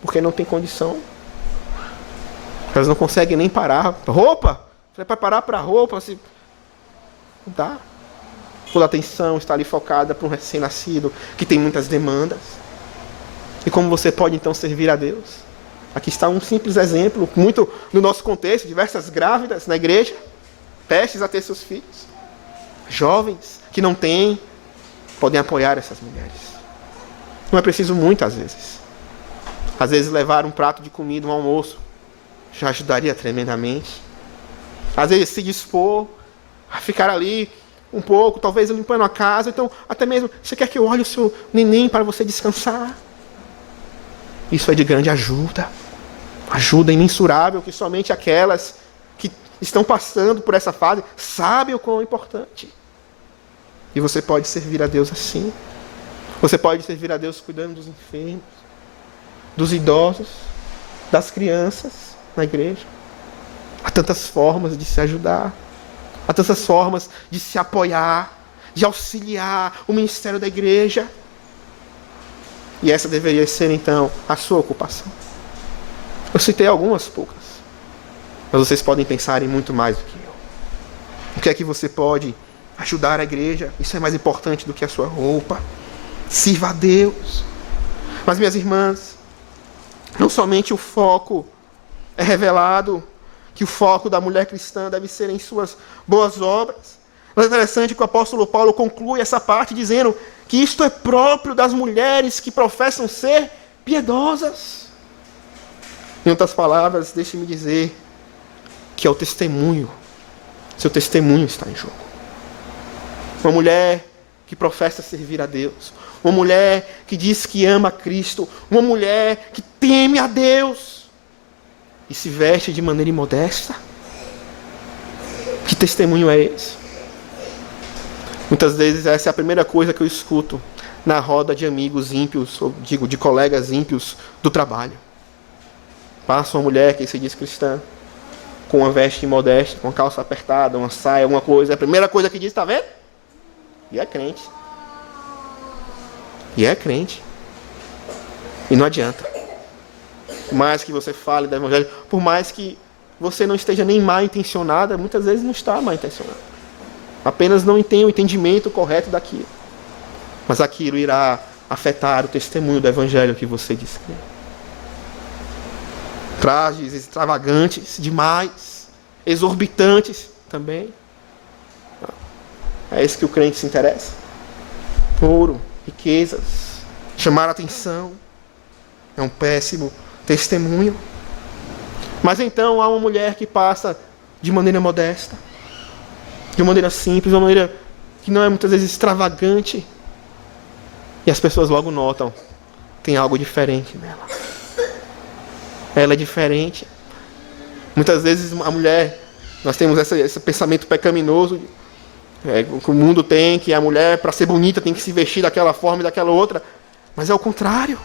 porque não tem condição. Elas não conseguem nem parar. Roupa! Você vai parar para roupa, se... não dá. Toda a atenção está ali focada para um recém-nascido que tem muitas demandas. E como você pode então servir a Deus? Aqui está um simples exemplo, muito no nosso contexto, diversas grávidas na igreja, prestes a ter seus filhos. Jovens que não têm, podem apoiar essas mulheres. Não é preciso muito às vezes. Às vezes levar um prato de comida, um almoço, já ajudaria tremendamente. Às vezes se dispor a ficar ali um pouco, talvez limpando a casa. Então, até mesmo, você quer que eu olhe o seu neném para você descansar? Isso é de grande ajuda. Ajuda imensurável que somente aquelas que estão passando por essa fase sabem o quão é importante. E você pode servir a Deus assim. Você pode servir a Deus cuidando dos enfermos, dos idosos, das crianças na igreja. Há tantas formas de se ajudar. Há tantas formas de se apoiar, de auxiliar o ministério da igreja. E essa deveria ser, então, a sua ocupação. Eu citei algumas poucas, mas vocês podem pensar em muito mais do que eu. O que é que você pode ajudar a igreja? Isso é mais importante do que a sua roupa. Sirva a Deus. Mas, minhas irmãs, não somente o foco é revelado, que o foco da mulher cristã deve ser em suas boas obras. Mas é interessante que o apóstolo Paulo conclui essa parte dizendo que isto é próprio das mulheres que professam ser piedosas. Em outras palavras, deixe-me dizer que é o testemunho. Seu testemunho está em jogo. Uma mulher que professa servir a Deus. Uma mulher que diz que ama a Cristo. Uma mulher que teme a Deus. E se veste de maneira imodesta? Que testemunho é esse? Muitas vezes essa é a primeira coisa que eu escuto na roda de amigos ímpios, ou digo, de colegas ímpios do trabalho. Passa uma mulher que se diz cristã, com uma veste imodesta, com uma calça apertada, uma saia, alguma coisa. A primeira coisa que diz, está vendo? E é crente. E é crente. E não adianta. Por mais que você fale do evangelho, por mais que você não esteja nem mal intencionada, muitas vezes não está mal intencionada. Apenas não tem o entendimento correto daquilo. Mas aquilo irá afetar o testemunho do evangelho que você diz que é. Trajes extravagantes demais, exorbitantes também. É isso que o crente se interessa. Ouro, riquezas, chamar a atenção. É um péssimo testemunho. Mas então há uma mulher que passa de maneira modesta, de maneira simples, de uma maneira que não é muitas vezes extravagante. E as pessoas logo notam, tem algo diferente nela. Ela é diferente. Muitas vezes a mulher, nós temos esse pensamento pecaminoso que o mundo tem, que a mulher, para ser bonita, tem que se vestir daquela forma e daquela outra. Mas é o contrário.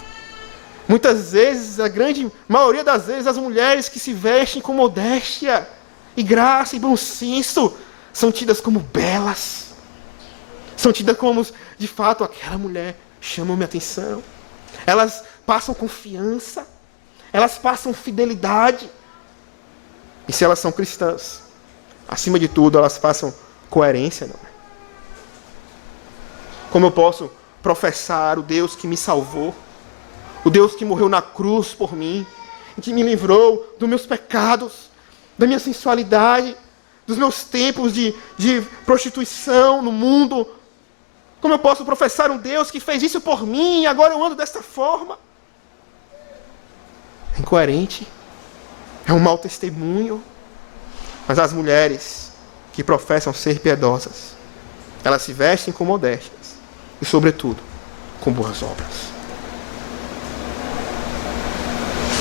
Muitas vezes, a grande maioria das vezes, as mulheres que se vestem com modéstia e graça e bom senso são tidas como belas. São tidas como, de fato, aquela mulher chama minha atenção. Elas passam confiança. Elas passam fidelidade. E se elas são cristãs, acima de tudo, elas passam coerência, não é? Como eu posso professar o Deus que me salvou, o Deus que morreu na cruz por mim, e que me livrou dos meus pecados, da minha sensualidade, dos meus tempos de prostituição no mundo? Como eu posso professar um Deus que fez isso por mim e agora eu ando desta forma? É incoerente, é um mau testemunho. Mas as mulheres que professam ser piedosas, elas se vestem com modéstias e, sobretudo, com boas obras.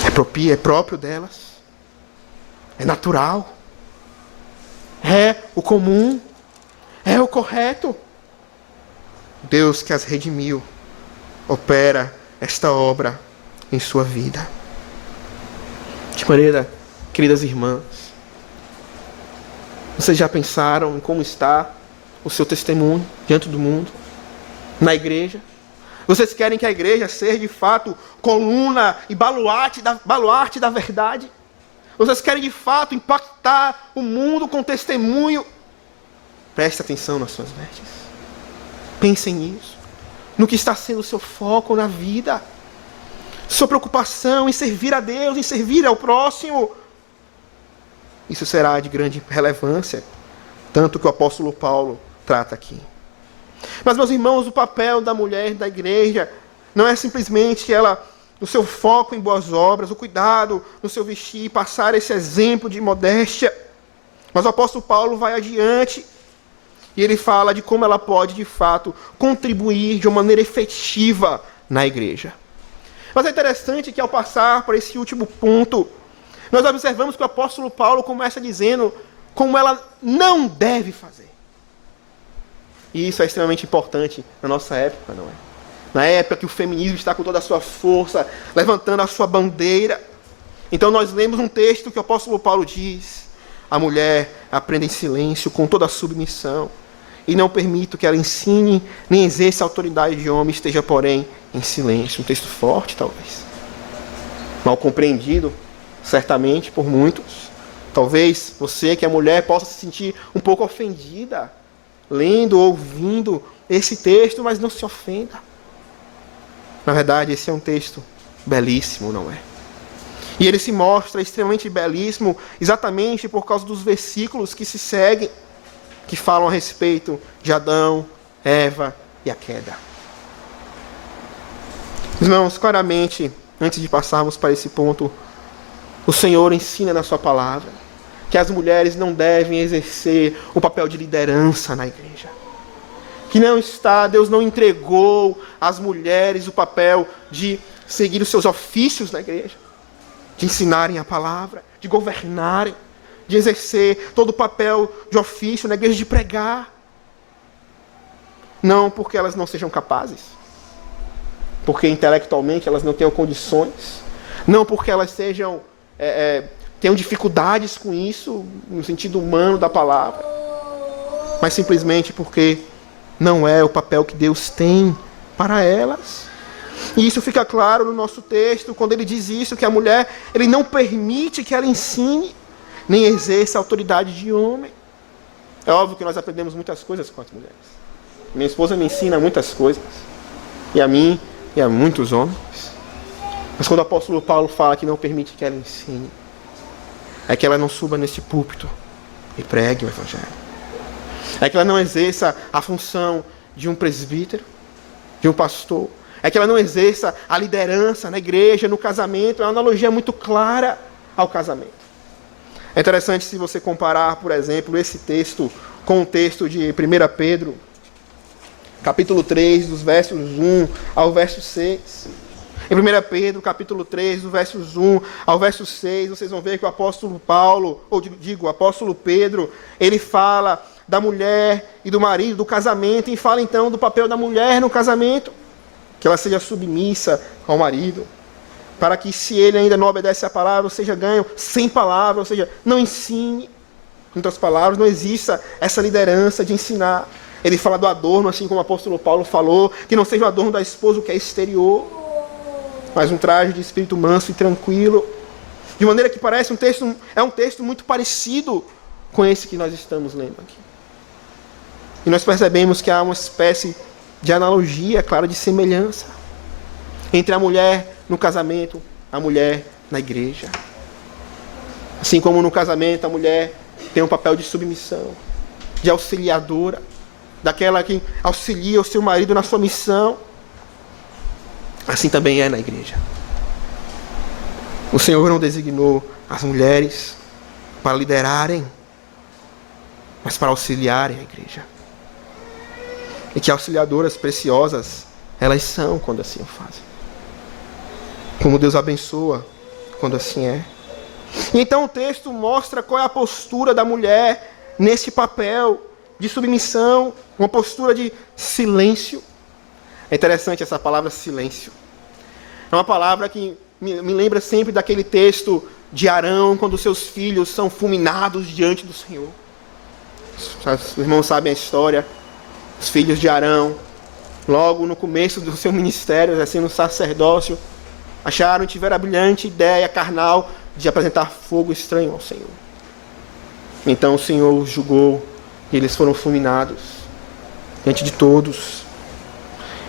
É próprio delas. é natural, é o comum, é o correto. Deus que as redimiu, opera esta obra em sua vida. De maneira, queridas irmãs, vocês já pensaram em como está o seu testemunho diante do mundo, na igreja? Vocês querem que a igreja seja de fato coluna e baluarte da verdade? Vocês querem de fato impactar o mundo com testemunho? Preste atenção nas suas vestes. Pensem nisso. No que está sendo o seu foco na vida. Sua preocupação em servir a Deus, em servir ao próximo. Isso será de grande relevância. Tanto que o apóstolo Paulo trata aqui. Mas, meus irmãos, o papel da mulher da igreja não é simplesmente ela, no seu foco em boas obras, o cuidado no seu vestir, passar esse exemplo de modéstia. Mas o apóstolo Paulo vai adiante e ele fala de como ela pode, de fato, contribuir de uma maneira efetiva na igreja. Mas é interessante que ao passar por esse último ponto, nós observamos que o apóstolo Paulo começa dizendo como ela não deve fazer. E isso é extremamente importante na nossa época, não é? Na época que o feminismo está com toda a sua força, levantando a sua bandeira. Então nós lemos um texto que o apóstolo Paulo diz: a mulher aprenda em silêncio, com toda a submissão, e não permito que ela ensine, nem exerça a autoridade de homem, esteja, porém, em silêncio. Um texto forte, talvez. Mal compreendido, certamente, por muitos. Talvez você, que é mulher, possa se sentir um pouco ofendida, lendo, ouvindo esse texto, mas não se ofenda. Na verdade, esse é um texto belíssimo, não é? E ele se mostra extremamente belíssimo exatamente por causa dos versículos que se seguem, que falam a respeito de Adão, Eva e a queda. Irmãos, claramente, antes de passarmos para esse ponto, o Senhor ensina na sua palavra que as mulheres não devem exercer o papel de liderança na igreja. Que Deus não entregou às mulheres o papel de seguir os seus ofícios na igreja, de ensinarem a palavra, de governarem, de exercer todo o papel de ofício na igreja, de pregar. Não porque elas não sejam capazes, porque intelectualmente elas não tenham condições, não porque elas tenham dificuldades com isso, no sentido humano da palavra, mas simplesmente porque não é o papel que Deus tem para elas. E isso fica claro no nosso texto, quando ele diz isso, que a mulher, ele não permite que ela ensine, nem exerça a autoridade de homem. É óbvio que nós aprendemos muitas coisas com as mulheres. Minha esposa me ensina muitas coisas, e a mim, e a muitos homens. Mas quando o apóstolo Paulo fala que não permite que ela ensine, é que ela não suba nesse púlpito e pregue o evangelho. É que ela não exerça a função de um presbítero, de um pastor. É que ela não exerça a liderança na igreja, no casamento. É uma analogia muito clara ao casamento. É interessante se você comparar, por exemplo, esse texto com o texto de 1 Pedro, capítulo 3, dos versos 1 ao verso 6. Em 1 Pedro, capítulo 3, dos versos 1 ao verso 6, vocês vão ver que o apóstolo Paulo, o apóstolo Pedro, ele fala da mulher e do marido, do casamento, e fala então do papel da mulher no casamento, que ela seja submissa ao marido, para que se ele ainda não obedece à palavra, seja ganho sem palavra, ou seja, não ensine. Em outras palavras, não exista essa liderança de ensinar. Ele fala do adorno, assim como o apóstolo Paulo falou, que não seja o adorno da esposa o que é exterior, mas um traje de espírito manso e tranquilo. De maneira que parece um texto muito parecido com esse que nós estamos lendo aqui. E nós percebemos que há uma espécie de analogia, claro, de semelhança entre a mulher no casamento, a mulher na igreja. Assim como no casamento a mulher tem um papel de submissão, de auxiliadora, daquela que auxilia o seu marido na sua missão, assim também é na igreja. O Senhor não designou as mulheres para liderarem, mas para auxiliarem a igreja. E que auxiliadoras preciosas elas são quando assim o fazem. Como Deus abençoa quando assim é. E então o texto mostra qual é a postura da mulher nesse papel de submissão, uma postura de silêncio. É interessante essa palavra silêncio. É uma palavra que me lembra sempre daquele texto de Arão, quando seus filhos são fulminados diante do Senhor. Os irmãos sabem a história. Os filhos de Arão, logo no começo do seu ministério, assim no sacerdócio, tiveram a brilhante ideia carnal de apresentar fogo estranho ao Senhor. Então o Senhor os julgou e eles foram fulminados diante de todos.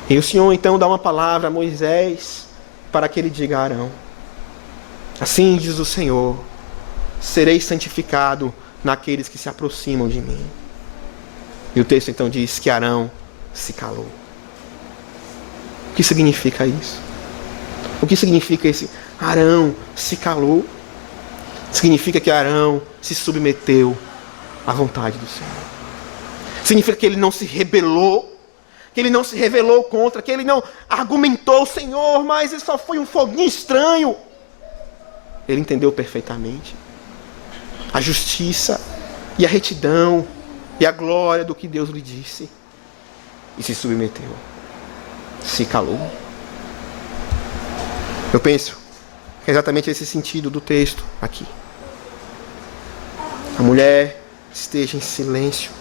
E o Senhor então dá uma palavra a Moisés para que ele diga a Arão: assim diz o Senhor, serei santificado naqueles que se aproximam de mim. E o texto então diz que Arão se calou. O que significa isso? O que significa esse Arão se calou? Significa que Arão se submeteu à vontade do Senhor. Significa que ele não se rebelou, que ele não se rebelou contra, que ele não argumentou: Senhor, mas isso só foi um foguinho estranho. Ele entendeu perfeitamente a justiça e a retidão e a glória do que Deus lhe disse. E se submeteu. Se calou. Eu penso que é exatamente esse sentido do texto aqui. A mulher esteja em silêncio.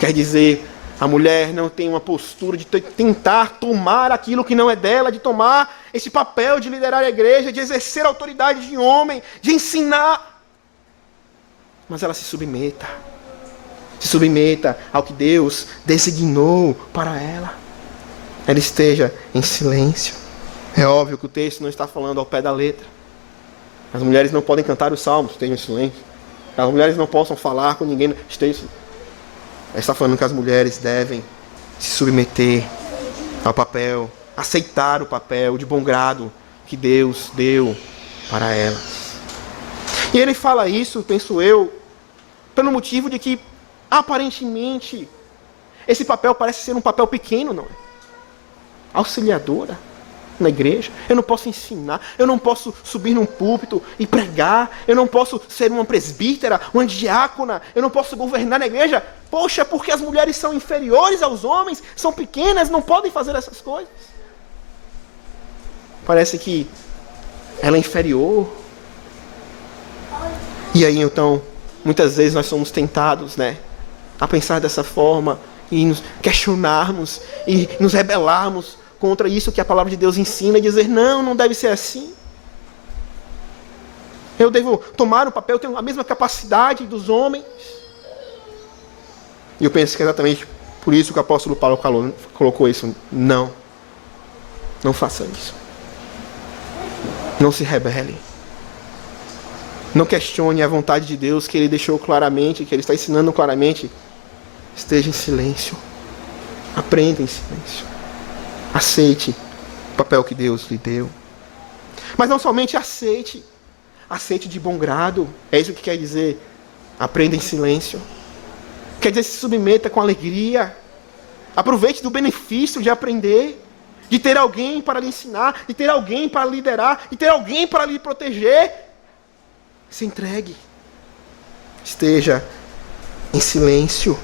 Quer dizer, a mulher não tem uma postura de tentar tomar aquilo que não é dela, de tomar esse papel de liderar a igreja, de exercer a autoridade de homem, de ensinar. Mas ela se submeta. Se submeta ao que Deus designou para ela. Ela esteja em silêncio. É óbvio que o texto não está falando ao pé da letra. As mulheres não podem cantar os salmos, estejam em silêncio. As mulheres não possam falar com ninguém, estejam. Ela está falando que as mulheres devem se submeter ao papel, aceitar o papel de bom grado que Deus deu para elas. E ele fala isso, penso eu, pelo motivo de que, aparentemente, esse papel parece ser um papel pequeno, não é? Auxiliadora na igreja. Eu não posso ensinar, eu não posso subir num púlpito e pregar, eu não posso ser uma presbítera, uma diácona, eu não posso governar na igreja. Poxa, porque as mulheres são inferiores aos homens, são pequenas, não podem fazer essas coisas. Parece que ela é inferior. E aí então, muitas vezes nós somos tentados, né, a pensar dessa forma e nos questionarmos e nos rebelarmos contra isso que a palavra de Deus ensina e dizer: não, não deve ser assim. Eu devo tomar o papel, eu tenho a mesma capacidade dos homens. E eu penso que é exatamente por isso que o apóstolo Paulo colocou isso. Não faça isso. Não se rebele. Não questione a vontade de Deus, que ele deixou claramente, que ele está ensinando claramente. Esteja em silêncio. Aprenda em silêncio. Aceite o papel que Deus lhe deu. Mas não somente aceite. Aceite de bom grado. É isso que quer dizer. Aprenda em silêncio. Quer dizer, se submeta com alegria. Aproveite do benefício de aprender. De ter alguém para lhe ensinar. De ter alguém para liderar. De ter alguém para lhe proteger. Se entregue. Esteja em silêncio.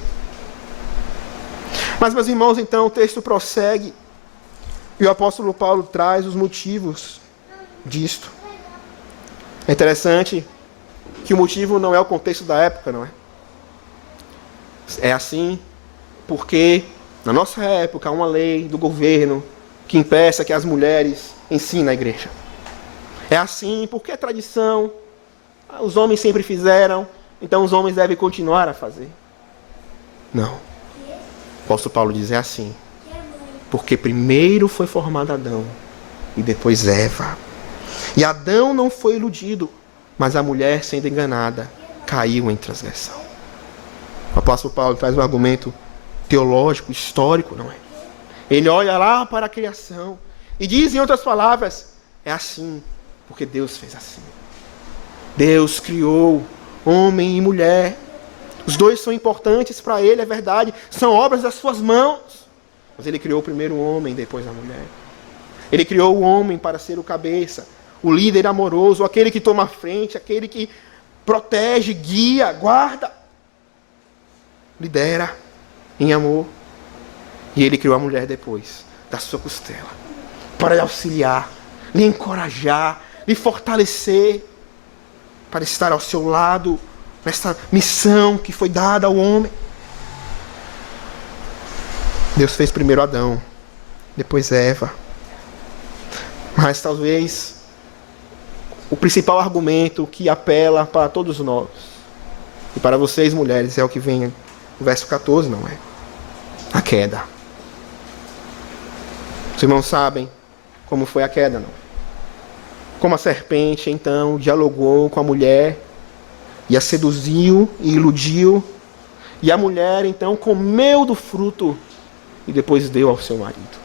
Mas, meus irmãos, então o texto prossegue. E o apóstolo Paulo traz os motivos disto. É interessante que o motivo não é o contexto da época, não é? É assim porque, na nossa época, há uma lei do governo que impeça que as mulheres ensinem a igreja. É assim porque é tradição. Os homens sempre fizeram, então os homens devem continuar a fazer. Não. O apóstolo Paulo diz: é assim. Porque primeiro foi formado Adão e depois Eva. E Adão não foi iludido, mas a mulher, sendo enganada, caiu em transgressão. O apóstolo Paulo traz um argumento teológico, histórico, não é? Ele olha lá para a criação e diz, em outras palavras, é assim, porque Deus fez assim. Deus criou homem e mulher. Os dois são importantes para ele, é verdade. São obras das suas mãos. Mas ele criou primeiro o homem, depois a mulher. Ele criou o homem para ser o cabeça. o líder amoroso, aquele que toma a frente, aquele que protege, guia, guarda, lidera em amor. E ele criou a mulher depois da sua costela, para lhe auxiliar, lhe encorajar, lhe fortalecer, para estar ao seu lado nessa missão que foi dada ao homem. Deus fez primeiro Adão, depois Eva. Mas talvez o principal argumento que apela para todos nós, e para vocês mulheres, é o que vem no verso 14, não é? A queda. Os irmãos sabem como foi a queda, não? Como a serpente, então, dialogou com a mulher, e a seduziu e iludiu, e a mulher, então, comeu do fruto, e depois deu ao seu marido.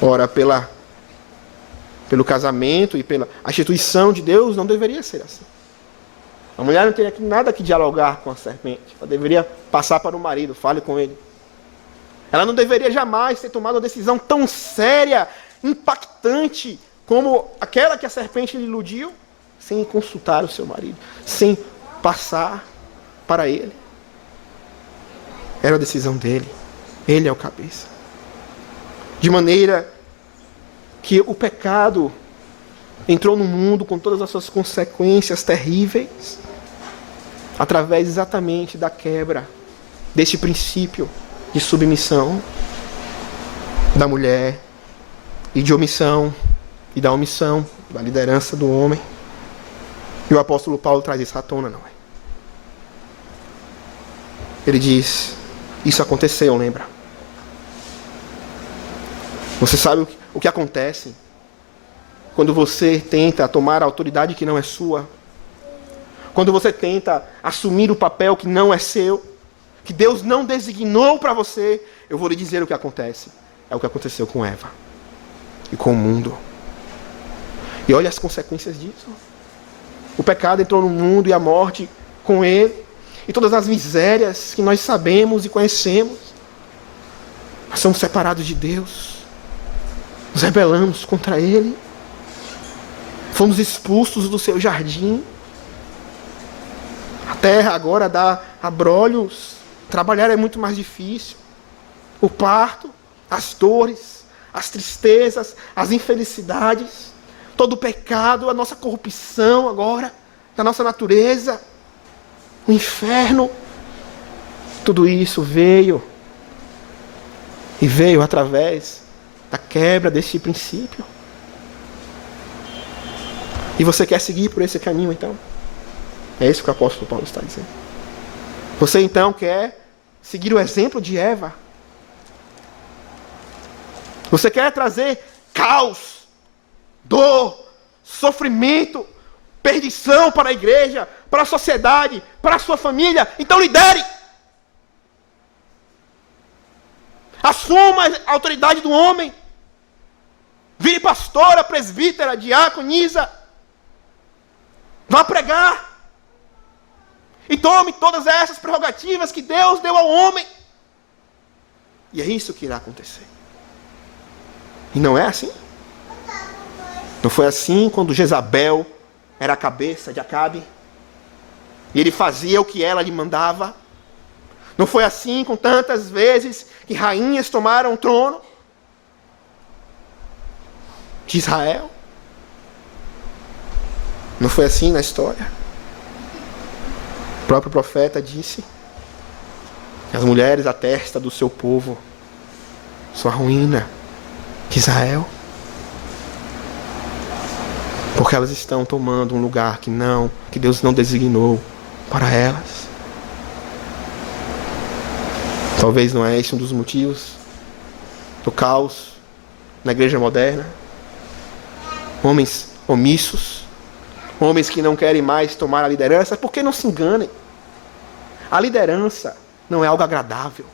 Ora, pelo casamento e pela instituição de Deus, não deveria ser assim. A mulher não teria nada que dialogar com a serpente. Ela deveria passar para o marido, fale com ele. Ela não deveria jamais ter tomado uma decisão tão séria, impactante, como aquela que a serpente lhe iludiu, sem consultar o seu marido, sem passar para ele. Era a decisão dele. Ele é o cabeça. De maneira que o pecado entrou no mundo com todas as suas consequências terríveis, através exatamente da quebra deste princípio de submissão da mulher e de omissão e da omissão da liderança do homem. E o apóstolo Paulo traz isso à tona, não é? Ele diz, isso aconteceu, lembra? Você sabe o que acontece quando você tenta tomar a autoridade que não é sua? Quando você tenta assumir o papel que não é seu, que Deus não designou para você, eu vou lhe dizer o que acontece. É o que aconteceu com Eva e com o mundo. E olha as consequências disso. O pecado entrou no mundo e a morte com ele. E todas as misérias que nós sabemos e conhecemos. Nós somos separados de Deus. Nos rebelamos contra ele. Fomos expulsos do seu jardim. A terra agora dá abrolhos. Trabalhar é muito mais difícil. O parto, as dores, as tristezas, as infelicidades, todo o pecado, a nossa corrupção agora, da nossa natureza, o inferno, tudo isso veio. E veio através da quebra desse princípio. E você quer seguir por esse caminho, então? É isso que o apóstolo Paulo está dizendo. Você, então, quer seguir o exemplo de Eva? Você quer trazer caos, dor, sofrimento, perdição para a igreja, para a sociedade, para a sua família? Então lidere! Assuma a autoridade do homem. Vire pastora, presbítera, diaconisa. Vá pregar. E tome todas essas prerrogativas que Deus deu ao homem. E é isso que irá acontecer. E não é assim. Não foi assim quando Jezabel era a cabeça de Acabe. E ele fazia o que ela lhe mandava. Não foi assim com tantas vezes que rainhas tomaram o trono de Israel. Não foi assim na história. O próprio profeta disse que as mulheres a testa do seu povo, sua ruína de Israel, porque elas estão tomando um lugar que Deus não designou para elas. Talvez não é esse um dos motivos do caos na igreja moderna. Homens omissos, homens que não querem mais tomar a liderança, porque não se enganem. A liderança não é algo agradável,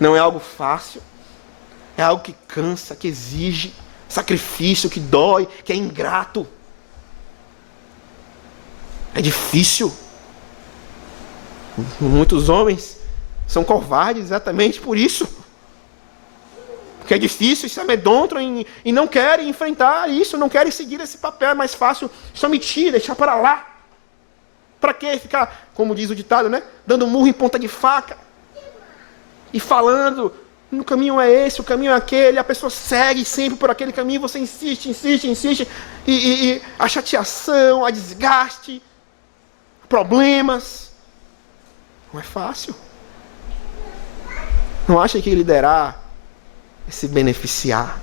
não é algo fácil, é algo que cansa, que exige sacrifício, que dói, que é ingrato. É difícil. Muitos homens são covardes exatamente por isso. Porque é difícil, se amedrontam e não querem enfrentar isso, não querem seguir esse papel. É mais fácil se omitir, deixar para lá. Para que ficar, como diz o ditado, né? Dando murro em ponta de faca. E falando, o caminho é esse, o caminho é aquele. A pessoa segue sempre por aquele caminho, você insiste. E a chateação, a desgaste, problemas. Não é fácil. Não acha que liderar é se beneficiar?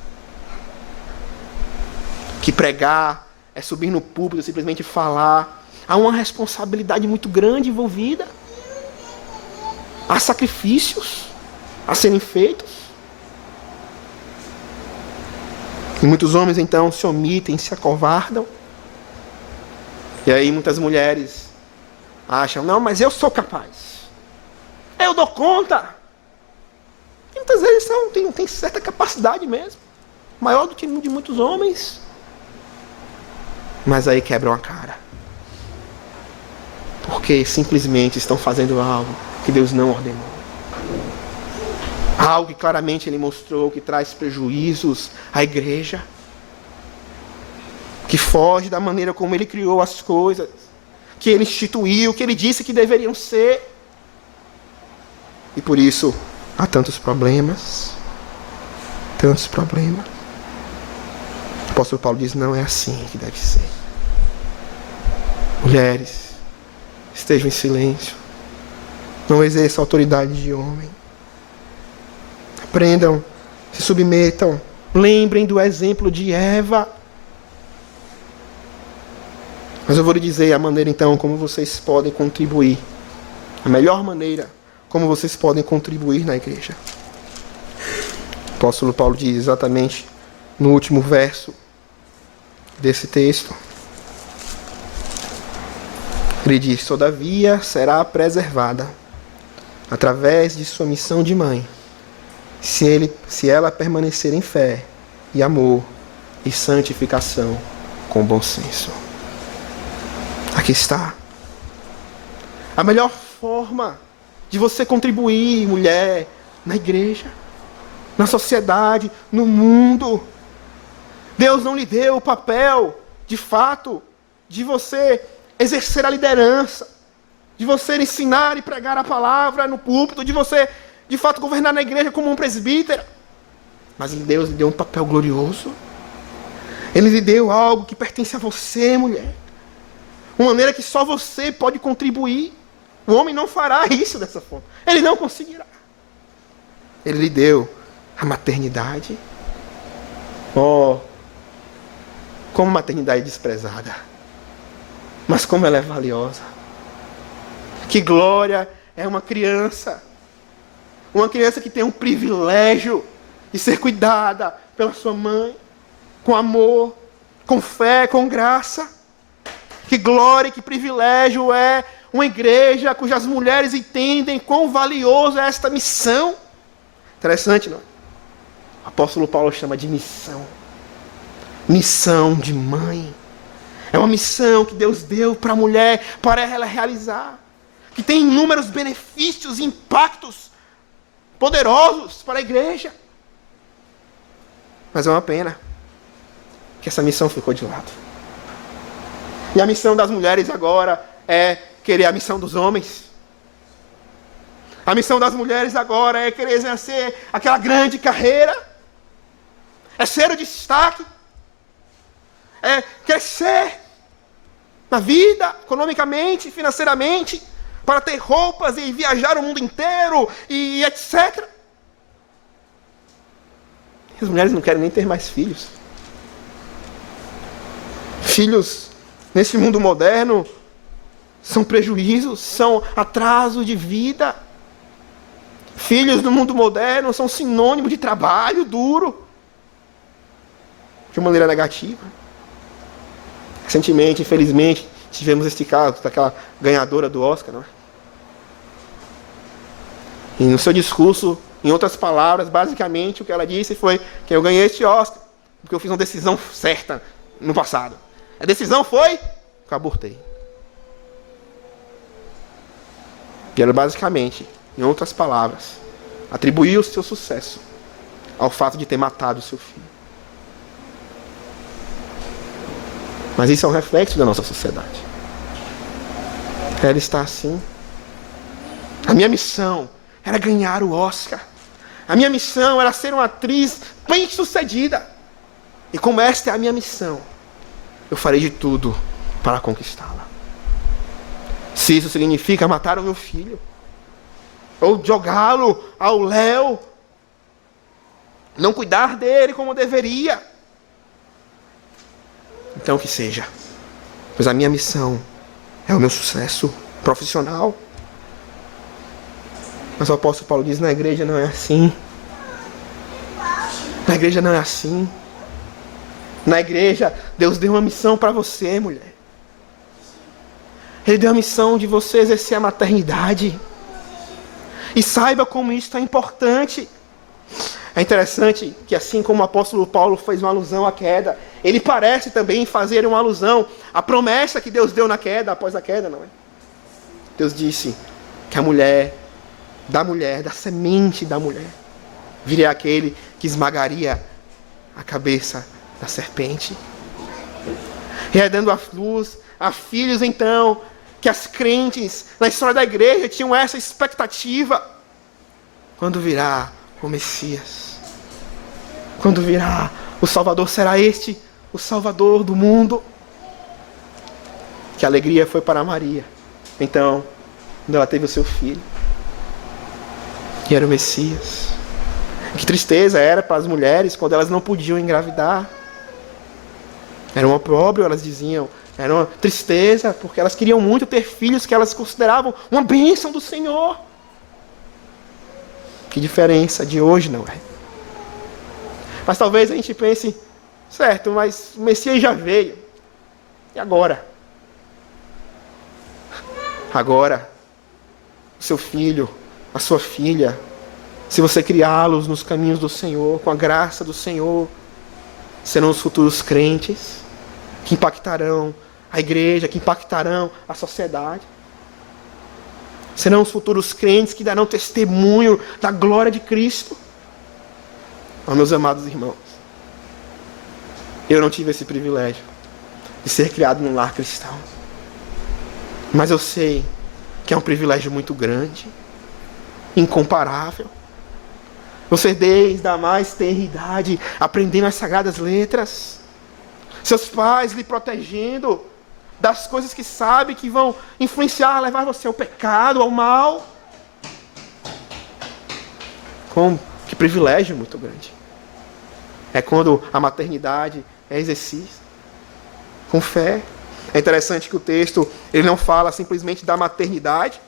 Que pregar é subir no púlpito, simplesmente falar. Há uma responsabilidade muito grande envolvida. Há sacrifícios a serem feitos. E muitos homens então se omitem, se acovardam. E aí muitas mulheres acham, não, mas eu sou capaz. Eu dou conta. E muitas vezes têm certa capacidade mesmo. Maior do que de muitos homens. Mas aí quebram a cara. Porque simplesmente estão fazendo algo que Deus não ordenou. Algo que claramente Ele mostrou que traz prejuízos à igreja. Que foge da maneira como Ele criou as coisas. Que Ele instituiu, que Ele disse que deveriam ser. E por isso há tantos problemas. Tantos problemas. O apóstolo Paulo diz, não é assim que deve ser. Mulheres, estejam em silêncio. Não exerçam autoridade de homem. Aprendam, se submetam. Lembrem do exemplo de Eva. Mas eu vou lhe dizer a maneira então como vocês podem contribuir. A melhor maneira como vocês podem contribuir na igreja. O apóstolo Paulo diz exatamente no último verso desse texto. Ele diz, todavia será preservada, através de sua missão de mãe, se ela permanecer em fé e amor e santificação com bom senso. Aqui está. A melhor forma de você contribuir, mulher, na igreja, na sociedade, no mundo. Deus não lhe deu o papel, de fato, de você exercer a liderança, de você ensinar e pregar a palavra no púlpito, de você, de fato, governar na igreja como um presbítero. Mas Deus lhe deu um papel glorioso. Ele lhe deu algo que pertence a você, mulher. Uma maneira que só você pode contribuir. O homem não fará isso dessa forma. Ele não conseguirá. Ele lhe deu a maternidade. Oh, como maternidade desprezada. Mas como ela é valiosa. Que glória é uma criança. Uma criança que tem um privilégio de ser cuidada pela sua mãe. Com amor, com fé, com graça. Que glória e que privilégio é uma igreja cujas mulheres entendem quão valioso é esta missão. Interessante, não? O apóstolo Paulo chama de missão. Missão de mãe. É uma missão que Deus deu para a mulher, para ela realizar. Que tem inúmeros benefícios e impactos poderosos para a igreja. Mas é uma pena que essa missão ficou de lado. E a missão das mulheres agora é querer a missão dos homens. A missão das mulheres agora é querer exercer aquela grande carreira. É ser o destaque. É crescer na vida, economicamente, financeiramente, para ter roupas e viajar o mundo inteiro e etc. As mulheres não querem nem ter mais filhos. Filhos, nesse mundo moderno, são prejuízos, são atraso de vida. Filhos no mundo moderno são sinônimo de trabalho duro. De uma maneira negativa. Recentemente, infelizmente, tivemos este caso daquela ganhadora do Oscar, não é? E no seu discurso, em outras palavras, basicamente o que ela disse foi que eu ganhei este Oscar porque eu fiz uma decisão certa no passado. A decisão foi que eu abortei. E ela basicamente, em outras palavras, atribuiu o seu sucesso ao fato de ter matado o seu filho. Mas isso é um reflexo da nossa sociedade. Ela está assim. A minha missão era ganhar o Oscar. A minha missão era ser uma atriz bem-sucedida. E como esta é a minha missão, eu farei de tudo para conquistá-la. Se isso significa matar o meu filho, ou jogá-lo ao léu, não cuidar dele como deveria, então que seja. Pois a minha missão é o meu sucesso profissional. Mas o apóstolo Paulo diz, na igreja não é assim. Na igreja não é assim. Na igreja, Deus deu uma missão para você, mulher. Ele deu a missão de você exercer a maternidade. E saiba como isso é importante. É interessante que assim como o apóstolo Paulo fez uma alusão à queda, ele parece também fazer uma alusão à promessa que Deus deu na queda, após a queda, não é? Deus disse que a mulher, da semente da mulher, viria aquele que esmagaria a cabeça da serpente. E é dando a luz a filhos, então, que as crentes na história da igreja tinham essa expectativa. Quando virá o Messias, quando virá o Salvador, será este o Salvador do mundo. Que alegria foi para Maria, então, quando ela teve o seu filho, que era o Messias. Que tristeza era para as mulheres quando elas não podiam engravidar. Era um opróbrio, elas diziam. Era uma tristeza, porque elas queriam muito ter filhos que elas consideravam uma bênção do Senhor. Que diferença de hoje, não é? Mas talvez a gente pense, certo, mas o Messias já veio. E agora? Agora, o seu filho, a sua filha, se você criá-los nos caminhos do Senhor, com a graça do Senhor, serão os futuros crentes que impactarão a igreja, que impactarão a sociedade. Serão os futuros crentes que darão testemunho da glória de Cristo. Oh, meus amados irmãos, eu não tive esse privilégio de ser criado num lar cristão. Mas eu sei que é um privilégio muito grande, incomparável. Você desde a mais tenra idade aprendendo as sagradas letras. Seus pais lhe protegendo das coisas que sabe que vão influenciar, levar você ao pecado, ao mal. Que privilégio muito grande. É quando a maternidade é exercício com fé. É interessante que o texto ele não fala simplesmente da maternidade.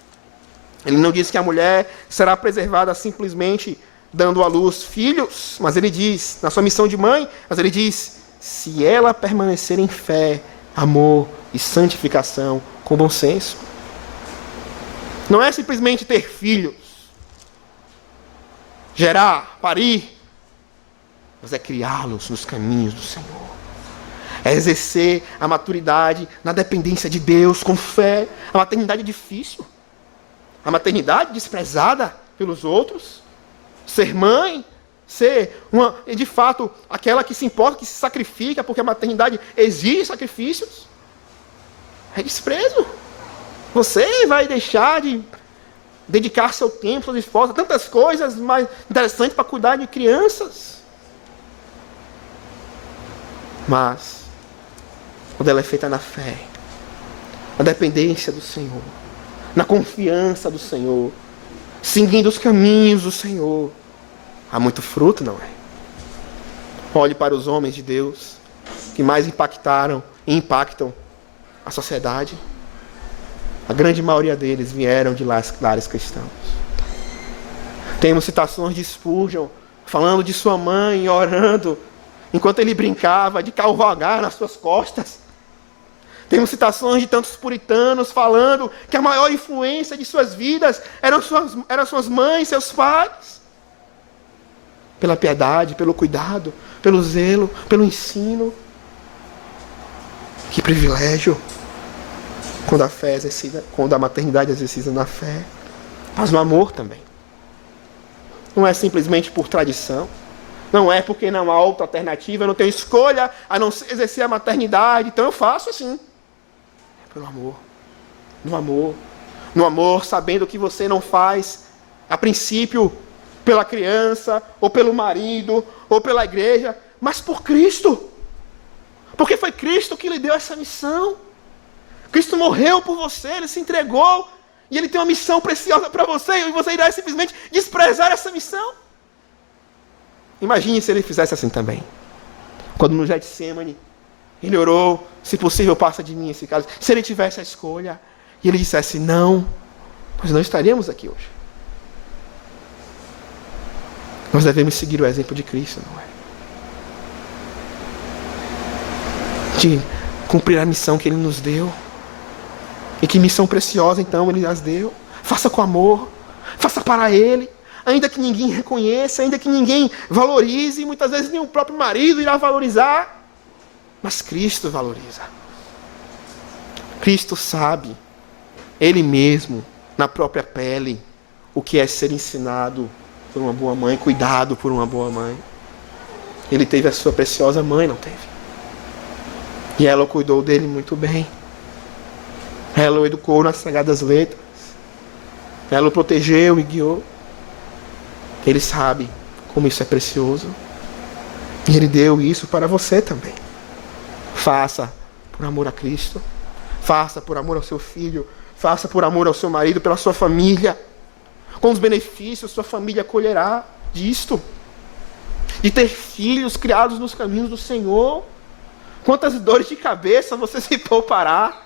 Ele não diz que a mulher será preservada simplesmente dando à luz filhos, mas ele diz, na sua missão de mãe, mas ele diz, se ela permanecer em fé, amor e santificação com bom senso. Não é simplesmente ter filhos, gerar, parir, mas é criá-los nos caminhos do Senhor. É exercer a maturidade na dependência de Deus, com fé. A maternidade é difícil. A maternidade desprezada pelos outros. Ser mãe, ser de fato aquela que se importa, que se sacrifica, porque a maternidade exige sacrifícios. É desprezo. Você vai deixar de dedicar seu tempo, suas esforços, tantas coisas mais interessantes para cuidar de crianças. Mas, quando ela é feita na fé, na dependência do Senhor, na confiança do Senhor, seguindo os caminhos do Senhor, há muito fruto, não é? Olhe para os homens de Deus que mais impactaram e impactam a sociedade. A grande maioria deles vieram de lares cristãos. Temos citações de Spurgeon falando de sua mãe orando enquanto ele brincava de cavalgar nas suas costas. Temos citações de tantos puritanos falando que a maior influência de suas vidas eram suas mães, seus pais. Pela piedade, pelo cuidado, pelo zelo, pelo ensino. Que privilégio quando a fé é exercida, quando a maternidade é exercida na fé, mas no amor também. Não é simplesmente por tradição, Não é porque não há outra alternativa, eu não tenho escolha a não exercer a maternidade, então eu faço assim. É pelo amor. No amor. No amor, sabendo que você não faz, a princípio, pela criança, ou pelo marido, ou pela igreja, mas por Cristo. Porque foi Cristo que lhe deu essa missão. Cristo morreu por você, Ele se entregou, e Ele tem uma missão preciosa para você, e você irá simplesmente desprezar essa missão. Imagine se Ele fizesse assim também. Quando no Getsemane, Ele orou, se possível passa de mim esse caso. Se Ele tivesse a escolha, e Ele dissesse não, nós não estaríamos aqui hoje. Nós devemos seguir o exemplo de Cristo, não é? De cumprir a missão que Ele nos deu. E que missão preciosa, então, Ele as deu. Faça com amor. Faça para Ele. Ainda que ninguém reconheça, ainda que ninguém valorize. Muitas vezes nem o próprio marido irá valorizar. Mas Cristo valoriza. Cristo sabe, Ele mesmo, na própria pele, o que é ser ensinado por uma boa mãe, cuidado por uma boa mãe. Ele teve a sua preciosa mãe, não teve? E ela o cuidou dele muito bem. Ela o educou nas Sagradas Letras. Ela o protegeu e guiou. Ele sabe como isso é precioso. E Ele deu isso para você também. Faça por amor a Cristo. Faça por amor ao seu filho. Faça por amor ao seu marido, pela sua família. Com os benefícios, sua família colherá disto. De ter filhos criados nos caminhos do Senhor. Quantas dores de cabeça você se poupará.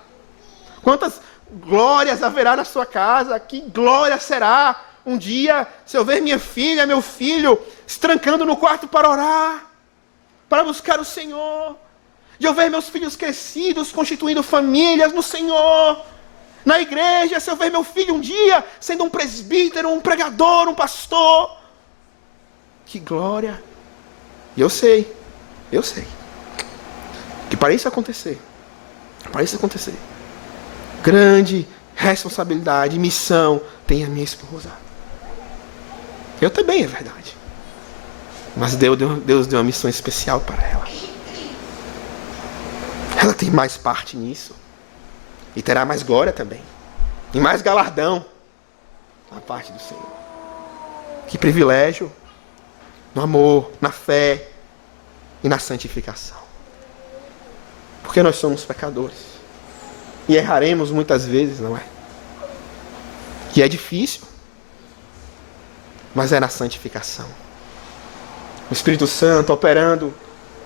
Quantas glórias haverá na sua casa. Que glória será um dia se eu ver minha filha, meu filho, se trancando no quarto para orar, para buscar o Senhor. De eu ver meus filhos crescidos, constituindo famílias no Senhor. Na igreja, se eu ver meu filho um dia sendo um presbítero, um pregador, um pastor. Que glória. E eu sei, que para isso acontecer, grande responsabilidade, missão, tem a minha esposa. Eu também, é verdade. Mas Deus deu uma missão especial para ela. Ela tem mais parte nisso. E terá mais glória também. E mais galardão da parte do Senhor. Que privilégio. No amor, na fé e na santificação. Porque nós somos pecadores. E erraremos muitas vezes, não é? E é difícil. Mas é na santificação. O Espírito Santo operando,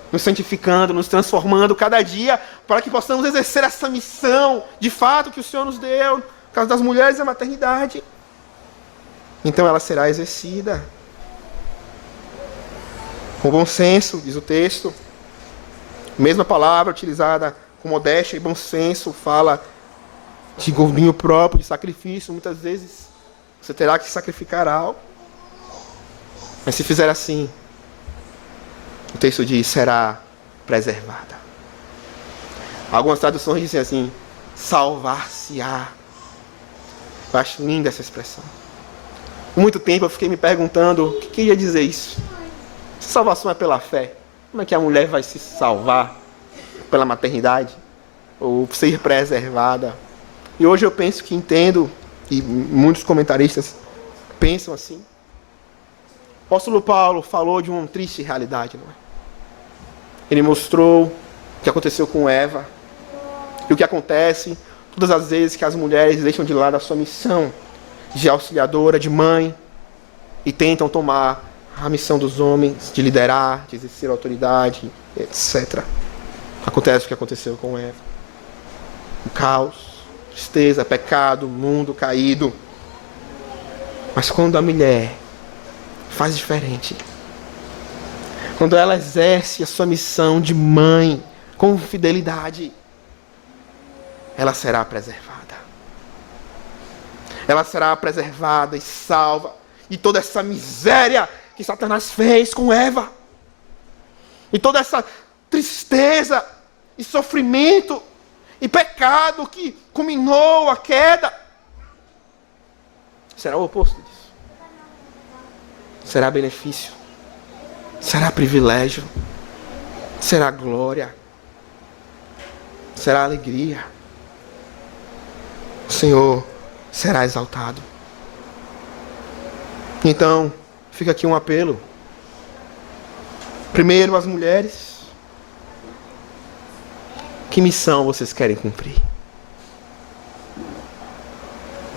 nos santificando, nos transformando cada dia, para que possamos exercer essa missão, de fato, que o Senhor nos deu, no caso das mulheres e a maternidade. Então ela será exercida. Com bom senso, diz o texto. Mesma palavra utilizada com modéstia e bom senso, fala de domínio próprio, de sacrifício. Muitas vezes você terá que sacrificar algo. Mas se fizer assim, o texto diz, será preservada. Algumas traduções dizem assim, salvar-se-á. Eu acho linda essa expressão. Por muito tempo eu fiquei me perguntando, o que queria dizer isso? Se salvação é pela fé, como é que a mulher vai se salvar? Pela maternidade? Ou ser preservada? E hoje eu penso que entendo, e muitos comentaristas pensam assim. O apóstolo Paulo falou de uma triste realidade, não é? Ele mostrou o que aconteceu com Eva. E o que acontece todas as vezes que as mulheres deixam de lado a sua missão de auxiliadora, de mãe, e tentam tomar a missão dos homens de liderar, de exercer autoridade, etc. Acontece o que aconteceu com Eva. O caos, tristeza, pecado, mundo caído. Mas quando a mulher faz diferente, quando ela exerce a sua missão de mãe com fidelidade, ela será preservada. Ela será preservada e salva de toda essa miséria que Satanás fez com Eva. E toda essa tristeza e sofrimento e pecado que culminou a queda. Será o oposto disso. Será benefício. será privilégio, será glória, será alegria. O Senhor será exaltado. Então, fica aqui um apelo. Primeiro, as mulheres. Que missão vocês querem cumprir?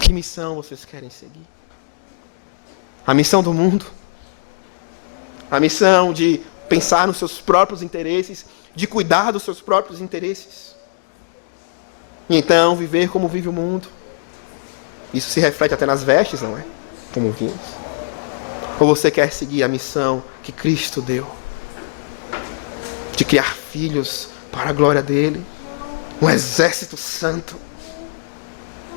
Que missão vocês querem seguir? A missão do mundo? A missão de pensar nos seus próprios interesses, de cuidar dos seus próprios interesses? E então, viver como vive o mundo? Isso se reflete até nas vestes, não é? Como vimos. Ou você quer seguir a missão que Cristo deu? De criar filhos para a glória dele. Um exército santo.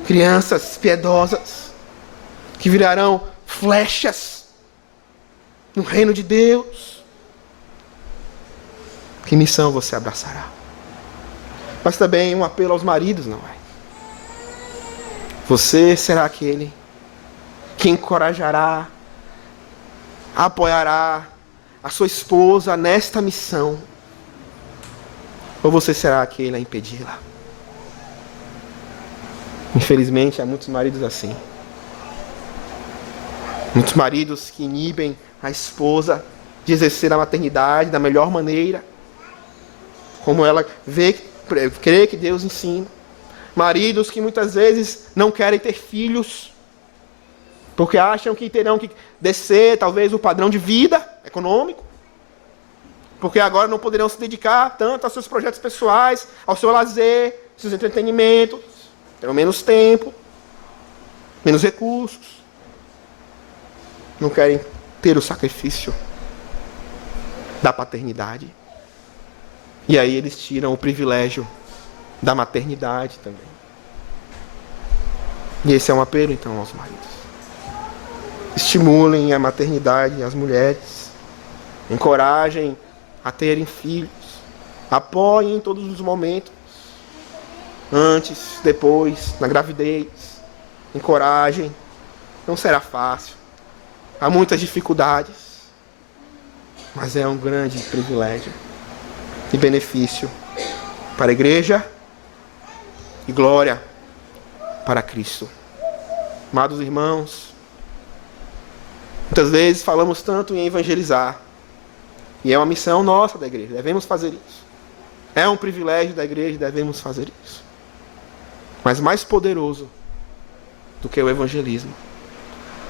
Crianças piedosas. Que virarão flechas no reino de Deus. Que missão você abraçará? Mas também um apelo aos maridos, não é? Você será aquele que encorajará, apoiará a sua esposa nesta missão? Ou você será aquele a impedi-la? Infelizmente, há muitos maridos assim. Muitos maridos que inibem a esposa de exercer a maternidade da melhor maneira, como ela crê que Deus ensina. Maridos que muitas vezes não querem ter filhos, porque acham que terão que descer talvez o padrão de vida econômico, porque agora não poderão se dedicar tanto aos seus projetos pessoais, ao seu lazer, aos seus entretenimentos, terão menos tempo, menos recursos. Não querem ter o sacrifício da paternidade. E aí eles tiram o privilégio da maternidade também. E esse é um apelo então aos maridos. Estimulem a maternidade as mulheres. Encorajem a terem filhos. Apoiem em todos os momentos. Antes, depois, na gravidez. Encorajem. Não será fácil. Há muitas dificuldades. Mas é um grande privilégio e benefício para a igreja e glória para Cristo. Amados irmãos, muitas vezes falamos tanto em evangelizar, e é uma missão nossa da igreja, devemos fazer isso. É um privilégio da igreja, devemos fazer isso. Mas mais poderoso do que o evangelismo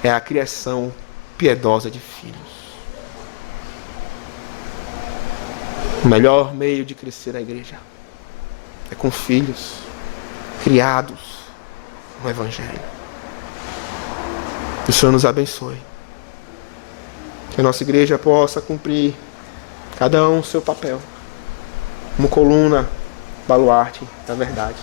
é a criação piedosa de filhos. O melhor meio de crescer a igreja é com filhos criados no Evangelho. Que o Senhor nos abençoe. Que a nossa igreja possa cumprir cada um o seu papel como coluna, baluarte da verdade.